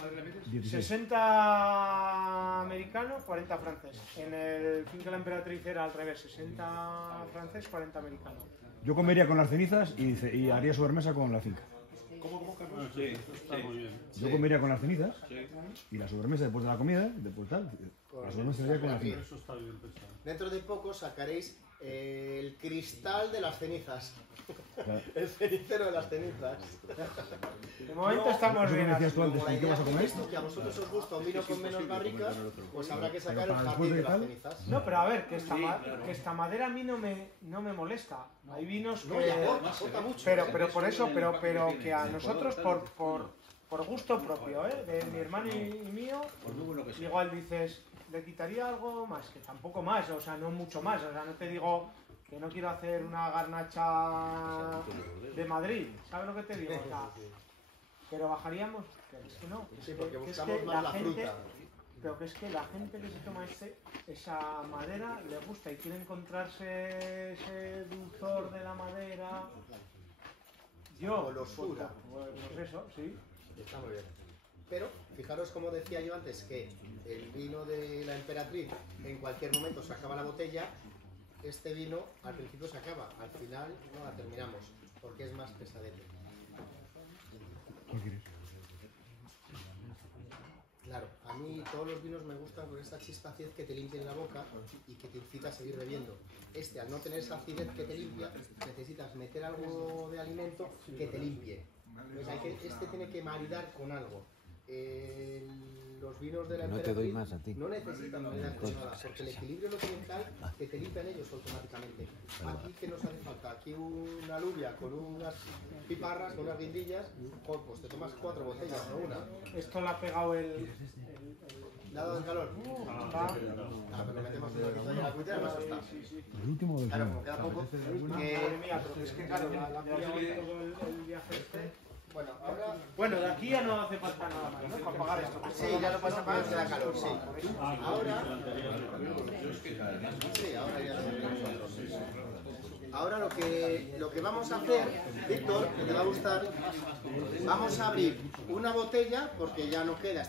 16. 60 americano, 40 francés. En el Finca La Emperatriz era al revés, 60 francés, 40 americano. Yo comería con las cenizas y haría sobremesa con la finca. ¿Cómo, Carlos? Sí, está muy bien. Yo comería con las cenizas y la sobremesa después de la comida, después tal. La sobremesa sería con la finca. Eso está bien pensado. Dentro de poco sacaréis El cristal de las cenizas. El cenicero de las cenizas. De momento estamos bien. Como la idea es esto, que a vosotros os gusta un vino con menos barricas, pues habrá que sacar el jardín de las cenizas. No, pero a ver, que esta madera a mí no me molesta. Hay vinos que... No, y aporta mucho. Pero por eso, pero que a nosotros por gusto propio, de mi hermano y mío, igual dices, le quitaría algo más, que tampoco más, o sea, no mucho más, o sea, no te digo que no quiero hacer una garnacha de Madrid, ¿sabes lo que te digo? O sea, pero bajaríamos, es que no, Sí, porque que buscamos más la fruta. pero que es que la gente que se toma esa madera le gusta y quiere encontrarse ese dulzor de la madera. Yo, O lo oscura. pues eso, sí. Está muy bien. Pero, fijaros como decía yo antes, que el vino de la Emperatriz en cualquier momento se acaba la botella, este vino al principio se acaba, al final no la terminamos, porque es más pesadete. Claro, a mí todos los vinos me gustan con esa chispa acidez que te limpia en la boca y que te incita a seguir bebiendo. Este, al no tener esa acidez que te limpia, necesitas meter algo de alimento que te limpie. Pues este tiene que maridar con algo. Los vinos de la Emperatriz no necesitan maridar con nada, porque el equilibrio lo tienen tal que te limpian ellos automáticamente. Aquí, ¿qué nos hace falta? Aquí una alubia con unas piparras, con unas guindillas, pues te tomas 4 botellas, no una. Esto le ha pegado el ¿Le ha dado el calor? Pero lo metemos un poquito de la cuitera, más está. El último del Claro, como queda poco. Madre mía, porque es que claro, la todo el viaje este. Bueno, de aquí ya no hace falta nada más, ¿no? Para pagar esto. Sí, ya lo pasa para que da calor, sí. Ahora... Sí, ahora ya Ahora lo que vamos a hacer, Víctor, que te va a gustar, vamos a abrir una botella, porque ya no queda...